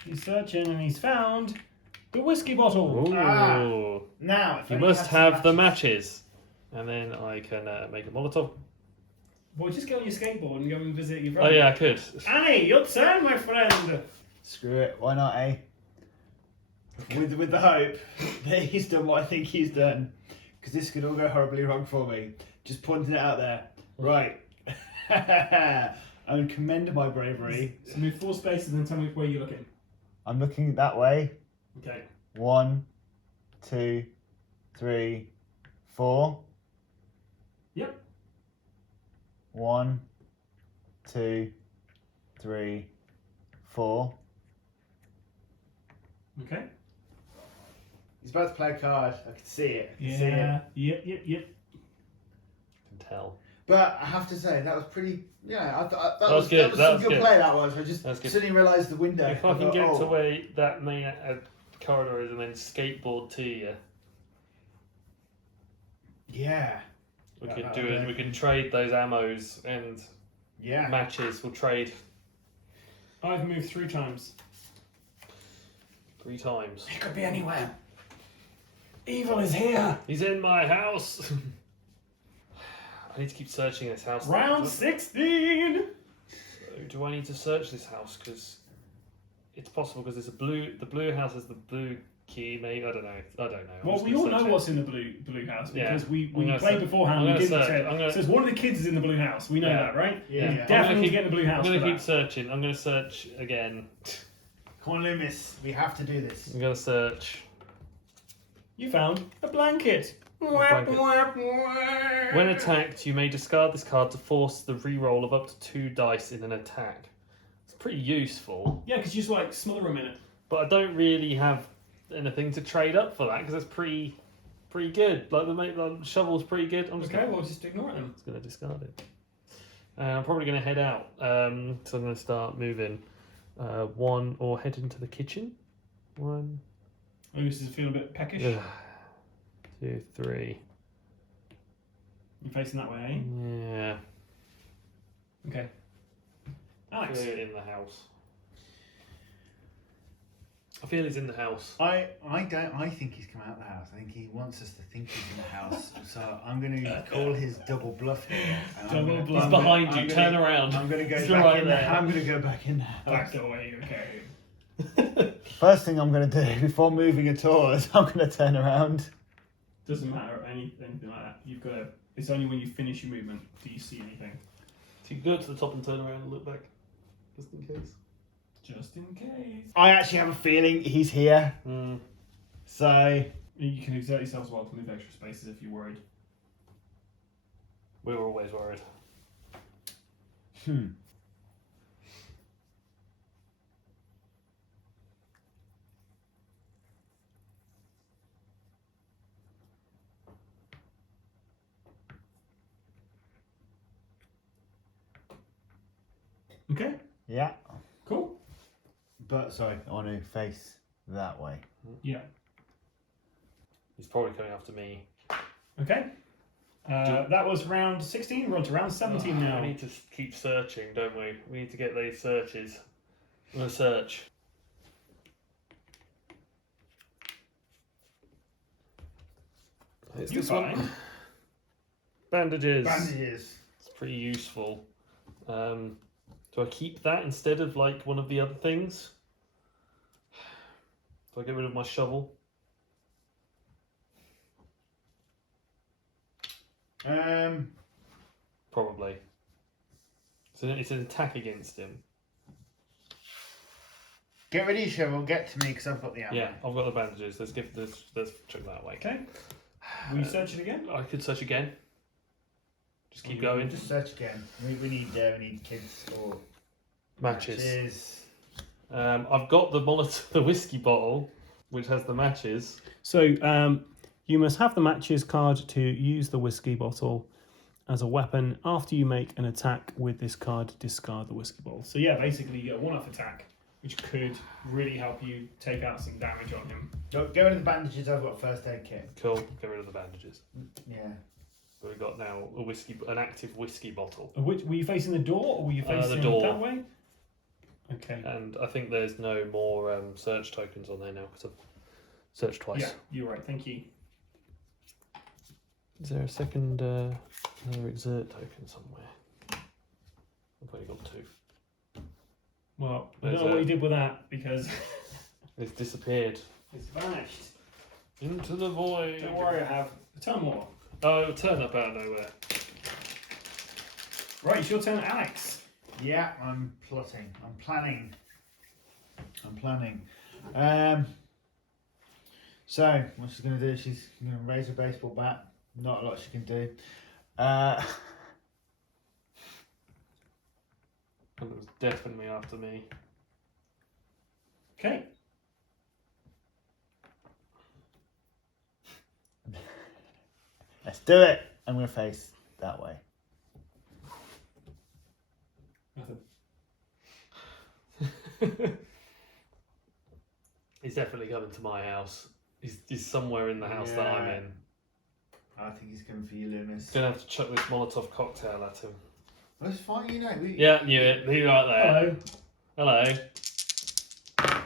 He's searching and he's found the whiskey bottle. Ooh. Ah. Now, if You only must had some have the matches. And then I can make a Molotov. Well, just get on your skateboard and go and visit your Oh friend. yeah, I could. Annie, your turn, my friend. Screw it, why not, eh? With the hope that he's done what I think he's done. Because this could all go horribly wrong for me. Just pointing it out there. Right. I would commend my bravery. So move 4 spaces and then tell me where you're looking. I'm looking that way. Okay. 1, 2, 3, 4. Yep. 1, 2, 3, 4. Okay. He's about to play a card. I can see it. Yeah. Yep. Can tell. But I have to say that was pretty. Yeah, I thought that was was good, That was that some was good good. play. That was. I just That's good. suddenly realised the window. If I can thought, get oh, to where that main corridor is and then skateboard to you, yeah, we Yeah, could that do would it. be- We can trade those ammos and yeah. matches. We'll trade I've moved 3 times. 3 times. It could be anywhere. Evil is here. He's in my house. I need to keep searching this house. Round 16. So, do I need to search this house? Because it's possible. Because there's a blue. The blue house has the blue key. Maybe I don't know. I'm Well, just we gonna all know search it. what's in the blue house Yeah. because we I'm gonna played search- beforehand. I'm We gonna didn't search. say. I'm gonna- Says one of the kids is in the blue house. We know Yeah. that, right? Yeah. You Yeah. definitely keep- get in the blue house. I'm going for to keep that. searching. I'm going to search again. Come on, Loomis. We have to do this. I'm going to search. You found a blanket. blanket. When attacked, you may discard this card to force the re-roll of up to 2 dice in an attack. It's pretty useful, Yeah, because you just like smother them in it. but I don't really have anything to trade up for that because that's pretty good. Like the shovel's pretty good. I'm just Okay, gonna, well just ignore them. just gonna discard it. I'm probably gonna head out. So I'm gonna start moving. 1 or head into the kitchen. 1, Oh, this is feeling a bit peckish. 2, 3. You're facing that way, Yeah. eh? Okay. Alex. Clear in the house. I feel he's in the house. I think he's come out of the house. I think he wants us to think he's in the house. So I'm going to call his double bluff here. and I'm Double gonna- bluff. He's I'm behind gonna- you. I'm Turn gonna- around. I'm going to go He's back right in there. I'm going to go back in the house. Back the way, okay. First thing I'm going to do before moving at all is I'm going to turn around. Doesn't matter anything like that. You've got to. It's only when you finish your movement do you see anything. So you go to the top and turn around and look back, just in case. Just in case. I actually have a feeling he's here. So You can exert yourself as well to move extra spaces if you're worried. We were always worried. Okay. yeah. Cool. But sorry, I want to face that way. Yeah. He's probably coming after me. Okay. That was round 16. We're on to round 17 now. We need to keep searching, don't we? We need to get these searches. I'm going to search. It's You're this one. fine. Bandages. Bandages. It's pretty useful. Do I keep that instead of like one of the other things? Do I get rid of my shovel? Probably. So it's an attack against him. Get ready, shovel. Get to me because I've got the ammo. Yeah, I've got the bandages. Let's check that way. Okay. Will you search it again? I could search again. Just keep going. Just search again. We need kids or Matches. I've got the whiskey bottle, which has the matches. So you must have the matches card to use the whiskey bottle as a weapon. After you make an attack with this card, discard the whiskey bottle. So yeah, basically you get a one-off attack, which could really help you take out some damage on him. Go rid of the bandages. I've got a first aid kit. Cool. Get rid of the bandages. Yeah. But we've got now an active whiskey bottle. Were you facing the door, or were you facing the door. that way? Okay. And I think there's no more search tokens on there now because I've searched twice. Yeah, you're right. Thank you. Is there a second another exert token somewhere? I've only got 2. Well, I There's don't know what you did with that because It's disappeared it's vanished. into the void. Don't worry, I have a ton more. Oh, it'll turn up out of nowhere. Right, it's your turn, Alex. Yeah, I'm plotting. I'm planning. So what she's going to do? She's going to raise her baseball bat. Not a lot she can do. And it was definitely after me. Okay. Let's do it. I'm going to face that way. Nothing. He's definitely coming to my house. He's somewhere in the house that I'm in. I think he's coming for you, Loomis. Gonna have to chuck this Molotov cocktail at him. Well, it's fine, you know. Yeah, knew it. He's right there. Hello. Hello.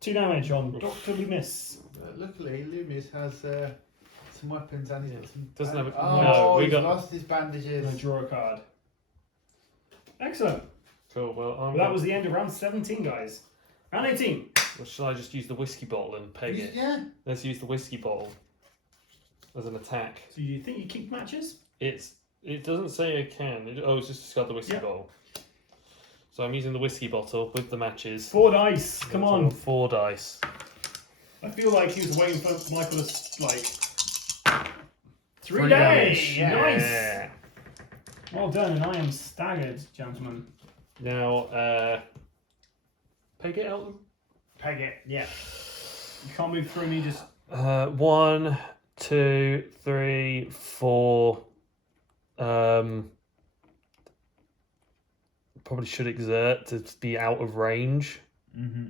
2 damage on Dr. Loomis. Luckily, Loomis has some weapons and he's got some. Doesn't have a- Oh, no, we he's got- lost his bandages. And I draw a card. Excellent. Cool. Well, That was the end of round 17, guys. Round 18. Well, shall I just use the whiskey bottle and peg it? Yeah. Let's use the whiskey bottle as an attack. So you think you keep matches? It doesn't say I can. It's just discard the whiskey Yep. bottle. So I'm using the whiskey bottle with the matches. 4 dice. Come So on. 4 dice. I feel like he was waiting for Michael to, like... 3 Three damage. damage, yeah. Nice. Yeah. Well done, and I am staggered, gentlemen. Now, peg it out. Peg it. Yeah. You can't move through me, just... 1, 2, 3, 4. Probably should exert to be out of range. Mm-hmm.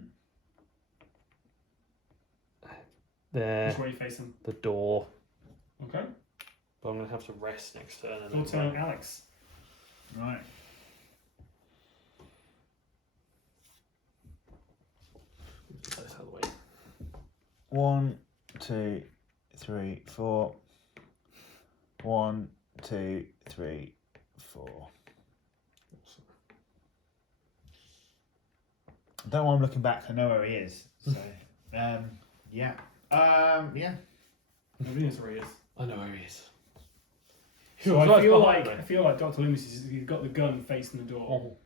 There, Which way are you facing? the door. Okay. But I'm going to have to rest next turn. And Your then turn, Alex. Right. Get those out of the way. 1, 2, 3, 4. 1, 2, 3, 4. I don't know why I'm looking back. I know where he is. So, yeah. Yeah. Nobody knows where he is. I know where he is. So Right I feel like Dr. Loomis he's got the gun facing the door. Oh.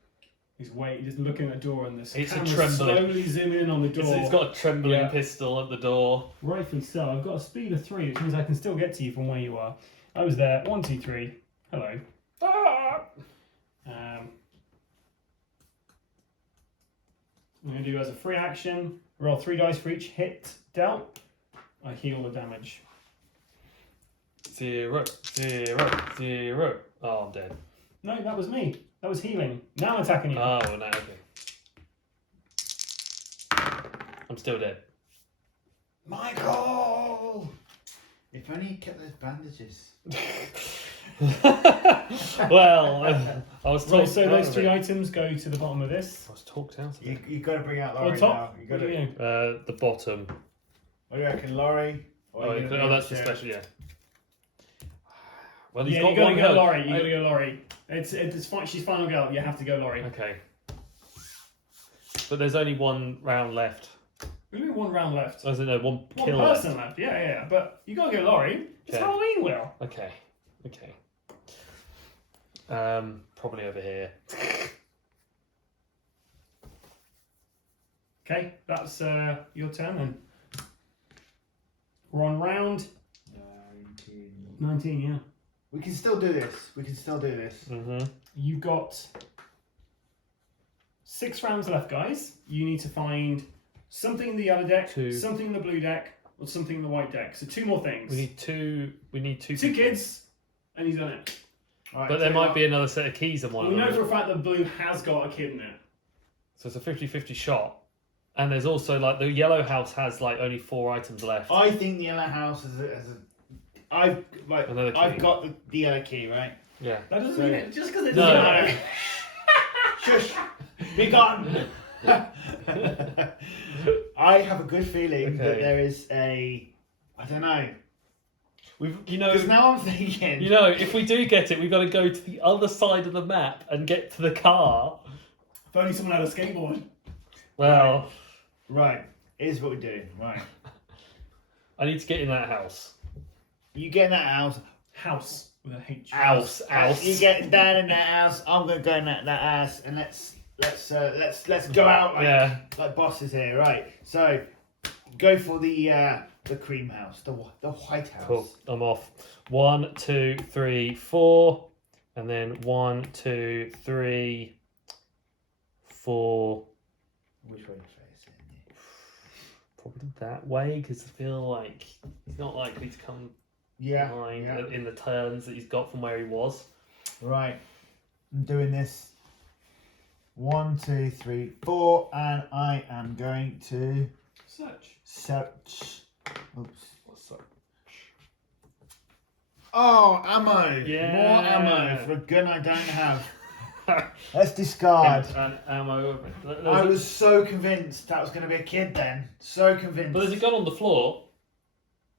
He's waiting, just looking at the door, and the It's a camera trembling. slowly zooming in on the door. It's got a trembling Yeah. pistol at the door. Rightfully so. I've got a speed of 3, which means I can still get to you from where you are. I was there. 1, 2, 3. Hello. Ah! I'm going to do as a free action, roll 3 dice for each hit dealt. I heal the damage. 0, 0, 0. Oh, I'm dead. No, that was me. That was healing. Now I'm attacking you. Oh, no, okay. I'm still dead. Michael! If only you kept those bandages. Well, I was Right, talked so out those of 3 it. items go to the bottom of this. I was talked out of it. You've got to bring out Or Laurie top. now. You What got do to. you do? The bottom. What do you reckon, Laurie? Or are you gonna do That's the sheriff? special, yeah. Well, he's Yeah, got you gotta one go go. Laurie. You gotta go Laurie. It's fine. She's final girl. You have to go Laurie. Okay. But there's only one round left. There's only 1 round left. Oh, no, one One kill person left. left. Yeah. But you gotta go Laurie. It's Okay. Halloween, Will. Okay. Okay. Probably over here. Okay, that's your turn then. We're on round 19, yeah. We can still do this. We can still do this. Mm-hmm. You've got 6 rounds left, guys. You need to find something in the yellow deck, 2. something in the blue deck, or something in the white deck. So 2 more things. We need 2. We need 2. 2 kids, and he's done it. Right, But there might be another set of keys in one We of know them. for a fact that blue has got a kid in it. So it's a 50-50 shot. And there's also like the yellow house has like only 4 items left. I think the yellow house I've got the yellow key, right? Yeah. That doesn't mean it. Just because it No. doesn't matter. Shush! Be gone! I have a good feeling that there is I don't know. Because now I'm thinking. If we do get it, we've got to go to the other side of the map and get to the car. If only someone had a skateboard. Well, Right. Here's what we do. Right. I need to get in that house. You get in that house. House with a H. House. You get down in that house. I'm gonna go in that house, and let's go out like bosses here, right? So go for the cream house, the White House. Cool. I'm off. 1, 2, 3, 4, and then 1, 2, 3, 4. Which way are you facing? Probably that way because I feel like he's not likely to come behind in the turns that he's got from where he was. Right. I'm doing this. 1, 2, 3, 4, and I am going to search. Oops. What's that? Oh, ammo! Yeah. More ammo for a gun I don't have. Let's discard. And ammo. I was so convinced that was going to be a kid then. So convinced. But there's a gun on the floor.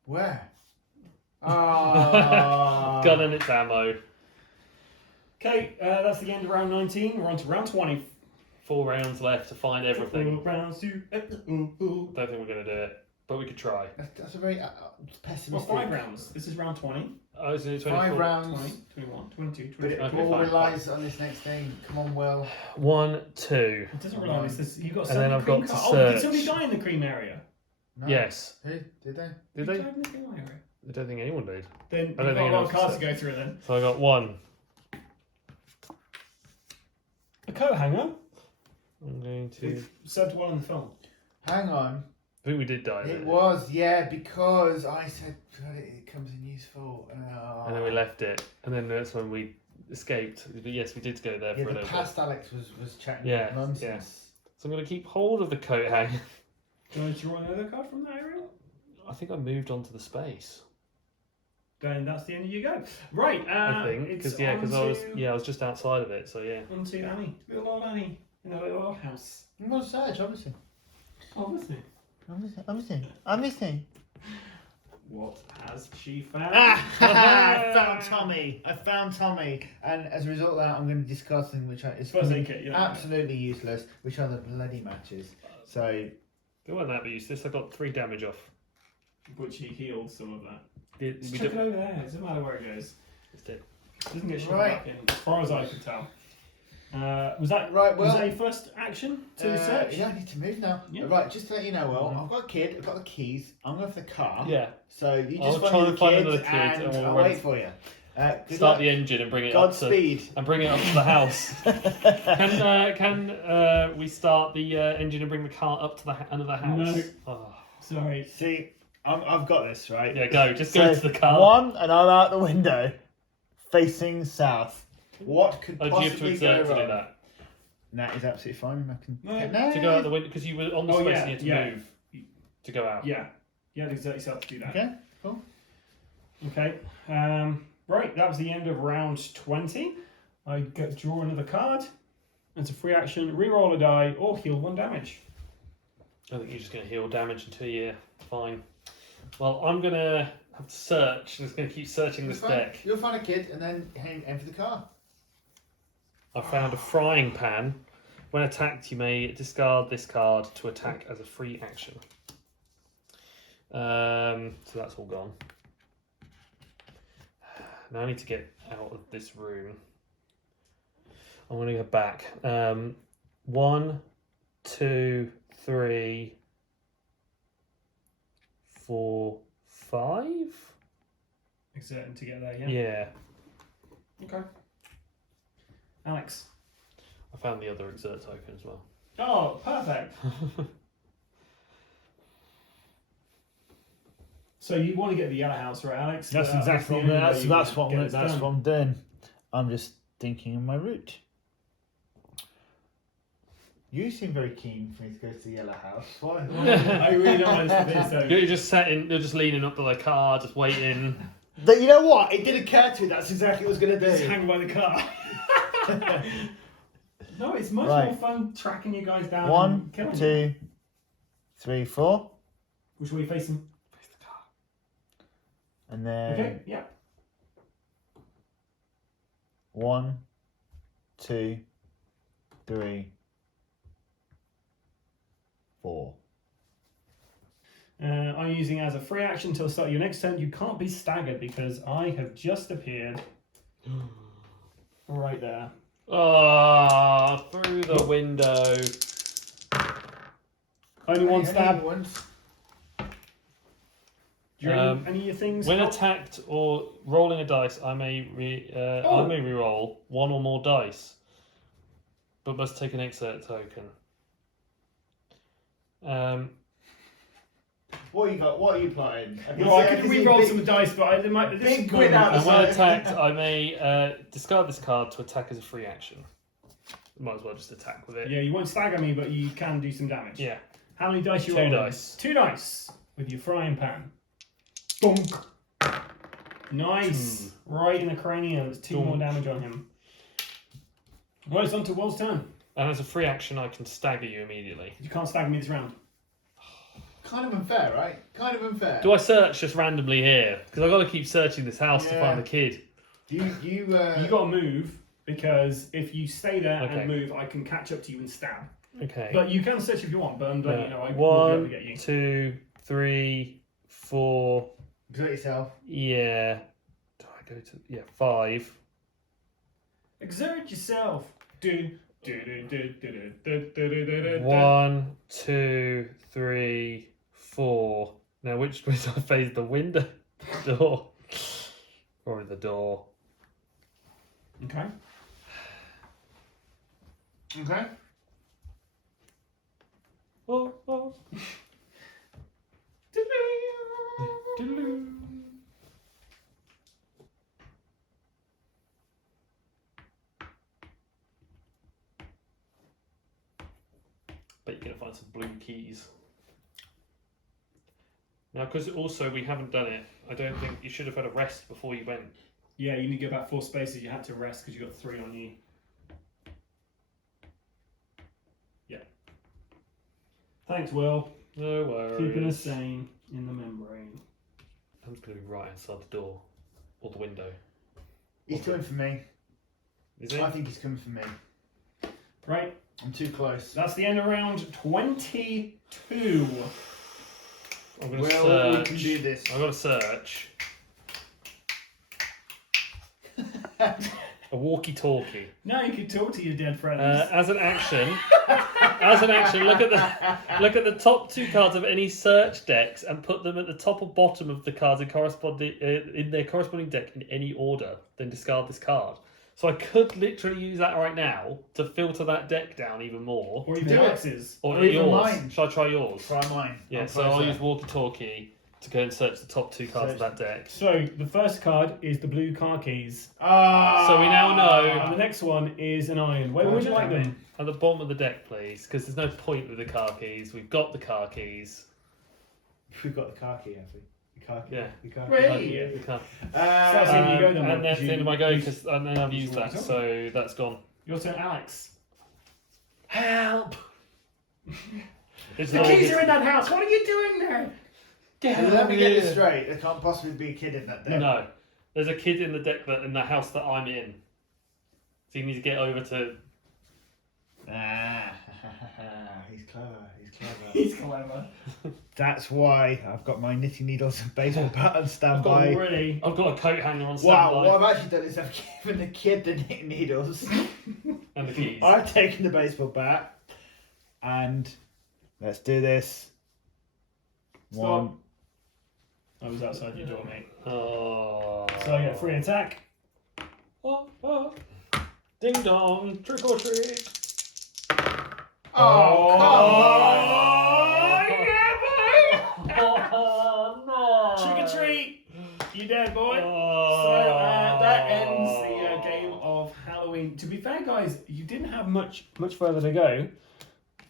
Where? Oh. Gun and its ammo. Okay, that's the end of round 19. We're on to round 20. 4 rounds left to find everything. 4 rounds to... Don't think we're going to do it, but we could try. That's a very pessimistic. Well, 5 rounds. This is round 20. Oh, is it 5 24? rounds. 20, 21, 22, But 23. it Okay, all fine, relies on this next thing. Come on, Will. 1, 2. It doesn't rely on this. You've got And then I've got to Oh, did somebody search. die in the cream area? No. Yes. Who? Did they? Did Who they? died in the cream area? I don't think anyone did. Then you've I don't got a think lot of enough cards to to go through then. So I got 1. A coat hanger. I'm going to. We've served well in the film. Hang on. I think we did die. It didn't was, yeah, because I said it comes in useful. And then we left it. And then that's when we escaped. But yes, we did go there Yeah, for a the little past Alex was chatting Yeah, nonsense. So I'm going to keep hold of the coat hanger. Do you want to draw another card from that area? I think I moved on to the space. Then that's the end of your go. Right, I think it's because I was just outside of it. So yeah. On to Annie. Little old Annie in a little old house. I'm going to search, obviously. Obviously. Obviously. What has she found? I found Tommy. And as a result of that, I'm going to discard something which is First aid kit, yeah. absolutely useless, which are the bloody matches. So, It wasn't that useless. I got 3 damage off. But she healed some of that. We Just chuck it over there. It doesn't matter where it goes. It's dead. It doesn't get shot Right. back in, as far as I could tell. Was that Right, was well- that your first action to search? yeah, I need to move now. Yeah. Right, just to let you know, Will, Mhm. I've got a kid, I've got the keys, I'm going for the car. Yeah. So you I'll just try find and the find kids another kid and and we'll I'll run- wait for you. Good Start luck. the engine and bring it Godspeed. up to and bring it up to the house. Can we start the engine and bring the car up to the end of the house? No. Oh. Sorry. See, I've got this, right? Yeah, go. Just go to the car. 1 and I'm out the window, facing south. What could Oh, do you have to possibly go exert to wrong? do that? That is absolutely fine. I can. No. To go out the window because you were on the Oh, space yeah, and you had to yeah. move to go out. Yeah. You had to exert yourself to do that. Okay, cool. Okay. Right, that was the end of round 20. I get to draw another card. It's a free action. Reroll a die or heal 1 damage. I think you're just going to heal damage until you're fine. Well, I'm going to have to search. I'm just going to keep searching this deck. You'll find a kid and then aim for the car. I found a frying pan. When attacked, you may discard this card to attack as a free action. So that's all gone. Now I need to get out of this room. I'm going to go back. 1, 2, 3, 4, 5. Exerting to get there, yeah? Yeah. Okay. Alex. I found the other exert token as well. Oh, perfect. So you want to get the yellow house, right, Alex? That's That's exactly the only way that's you what get this that's done. what I'm doing. I'm just thinking of my route. You seem very keen for me to go to the yellow house. Why? I really don't want this to be so. You're just you're just leaning up to the car, just waiting. But you know what? It did occur to me that's exactly what I was going to Just do. hang by the car. No, it's much Right. more fun tracking you guys down. 1, and killing 2, them. 3, 4, Which way are you facing? and then Okay, yeah. 1, 2, 3, 4. I'm using as a free action until start your next turn. You can't be staggered because I have just appeared right there. Ah, through the window. Only one Any stab. ones? Do you remember any of your things? When help? attacked or rolling a dice, I may re-roll one or more dice, but must take an exert token. What you got? What are you plotting? Well, I could re-roll some dice, but this big is quid good. out And the when side. attacked, I may discard this card to attack as a free action. Might as well just attack with it. Yeah, you won't stagger me, but you can do some damage. Yeah. How many dice you 2 rolling? dice. 2 dice with your frying pan. Bonk. Nice. Right in the cranium. There's 2 more Donk. damage on him. Right, it's on to Will's turn. And as a free action, I can stagger you immediately. You can't stagger me this round. Kind of unfair, right? Kind of unfair. Do I search just randomly here? Because I've got to keep searching this house to Yeah. find the kid. You You got to move because if you stay there Okay. and move, I can catch up to you and stab. Okay. But you can search if you want, but I'm letting you know I will be able to get you. 1, 2, 3, 4. do it yourself. Yeah. Do I go to 5? Exert yourself. Do, do, do, do, do, do, do, do, do, do. 1, 2, 3, 4. Now, which way do I face? The window, door, or the door? Okay. Okay. Oh, oh. Bet you're gonna find some blue keys. Now, because also we haven't done it, I don't think you should have had a rest before you went. Yeah, you need to go back 4 spaces. You had to rest because you got 3 on you. Yeah. Thanks, Will. No worries. Keeping us sane in the membrane. I'm just gonna be right inside the door or the window. He's coming for me. Is it? I think he's coming for me. Right. I'm too close. That's the end of round 22. I'm gonna Well, search. we can do this. I've got to search. A walkie-talkie. Now you can talk to your dead friends. As an action, look at the top 2 cards of any search decks and put them at the top or bottom of the cards in their corresponding deck in any order. Then discard this card. So I could literally use that right now to filter that deck down even more. or do even it. Alex's. Or even yours. mine. Shall I try yours? Try mine. Yeah. I'm So I'll closer. use walkie-talkie to go and search the top 2 cards of that deck. So the first card is the blue car keys. Ah. So we now know- And the next one is an iron. Where would you like them? At the bottom of the deck, please, because there's no point with the car keys. We've got the car keys. We've got the car key, have we? The car key. Yeah. The car key. Really? Yeah, the car. That's the end you go then, and Mike, that's the end of my go, because and then I've you used want that, to? so that's gone. Your turn, Alex. Help! It's The not- keys are in that house. What are you doing there? Let me get this straight. There can't possibly be a kid in that deck. No, there's a kid in the deck in the house that I'm in. So you need to get over to. Ah. He's He's clever. He's clever. He's clever. That's why I've got my knitting needles and baseball bat on standby. I've got a coat hanger on Wow, standby. what I've actually done is I've given the kid the knitting needles. And the keys. I've taken the baseball bat, and let's do this. Stop. One. I was outside your door, mate. Oh. So I get a free attack. Oh. Ding dong, trick or treat. Oh, yeah, Oh, no. Trick or treat. You dead, boy. Oh. So that ends the game of Halloween. To be fair, guys, you didn't have much further to go.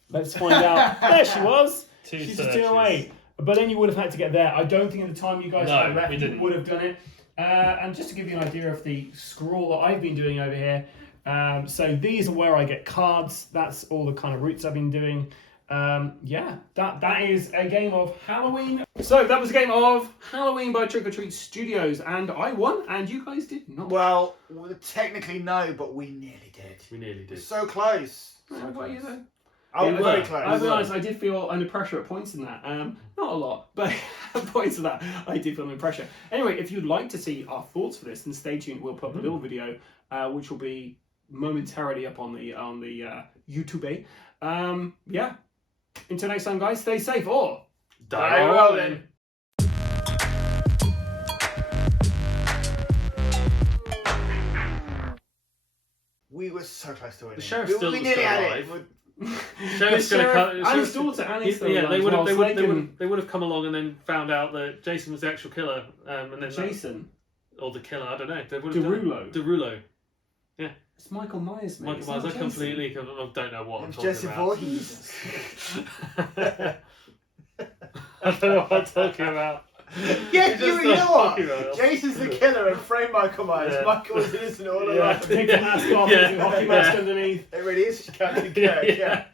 Let's find out. There she was. She's just doing away. But then you would have had to get there. I don't think at the time you guys had left, you would have done it. And just to give you an idea of the scroll that I've been doing over here. So these are where I get cards. That's all the kind of routes I've been doing. Yeah, that is a game of Halloween. So that was a game of Halloween by Trick or Treat Studios, and I won, and you guys did not. well, technically no, but we nearly did. We nearly did. So close. How about you though? Oh, Yeah, very look, close. I'll be honest, I did feel under pressure at points in that. Not a lot, but at points of that, I did feel under pressure. Anyway, if you'd like to see our thoughts for this, then stay tuned. We'll put up a little video, which will be momentarily up on the YouTube. Yeah. Until next time, guys, stay safe or Die Rollin. We were so close to winning. The sheriff's still we nearly had alive. it. Sheriff's The gonna sheriff come. and his daughter, and his Yeah, they would have. well, They would have come along and then found out that Jason was the actual killer, and then Jason. or the killer. I don't know. They would have Derulo. Derulo. It's Michael Myers, mate. Michael It's Myers. not I Jason. completely. I don't know what I'm It's talking Jesse about. Voorhees. I don't know what I'm talking about. Yeah, You just you know start what? talking about it. Jason's the killer and frame Michael Myers. Yeah. Michael was innocent all Yeah. along. Take the mask off, Yeah. there's a hockey mask underneath. It really is Captain Kirk, Yeah. yeah.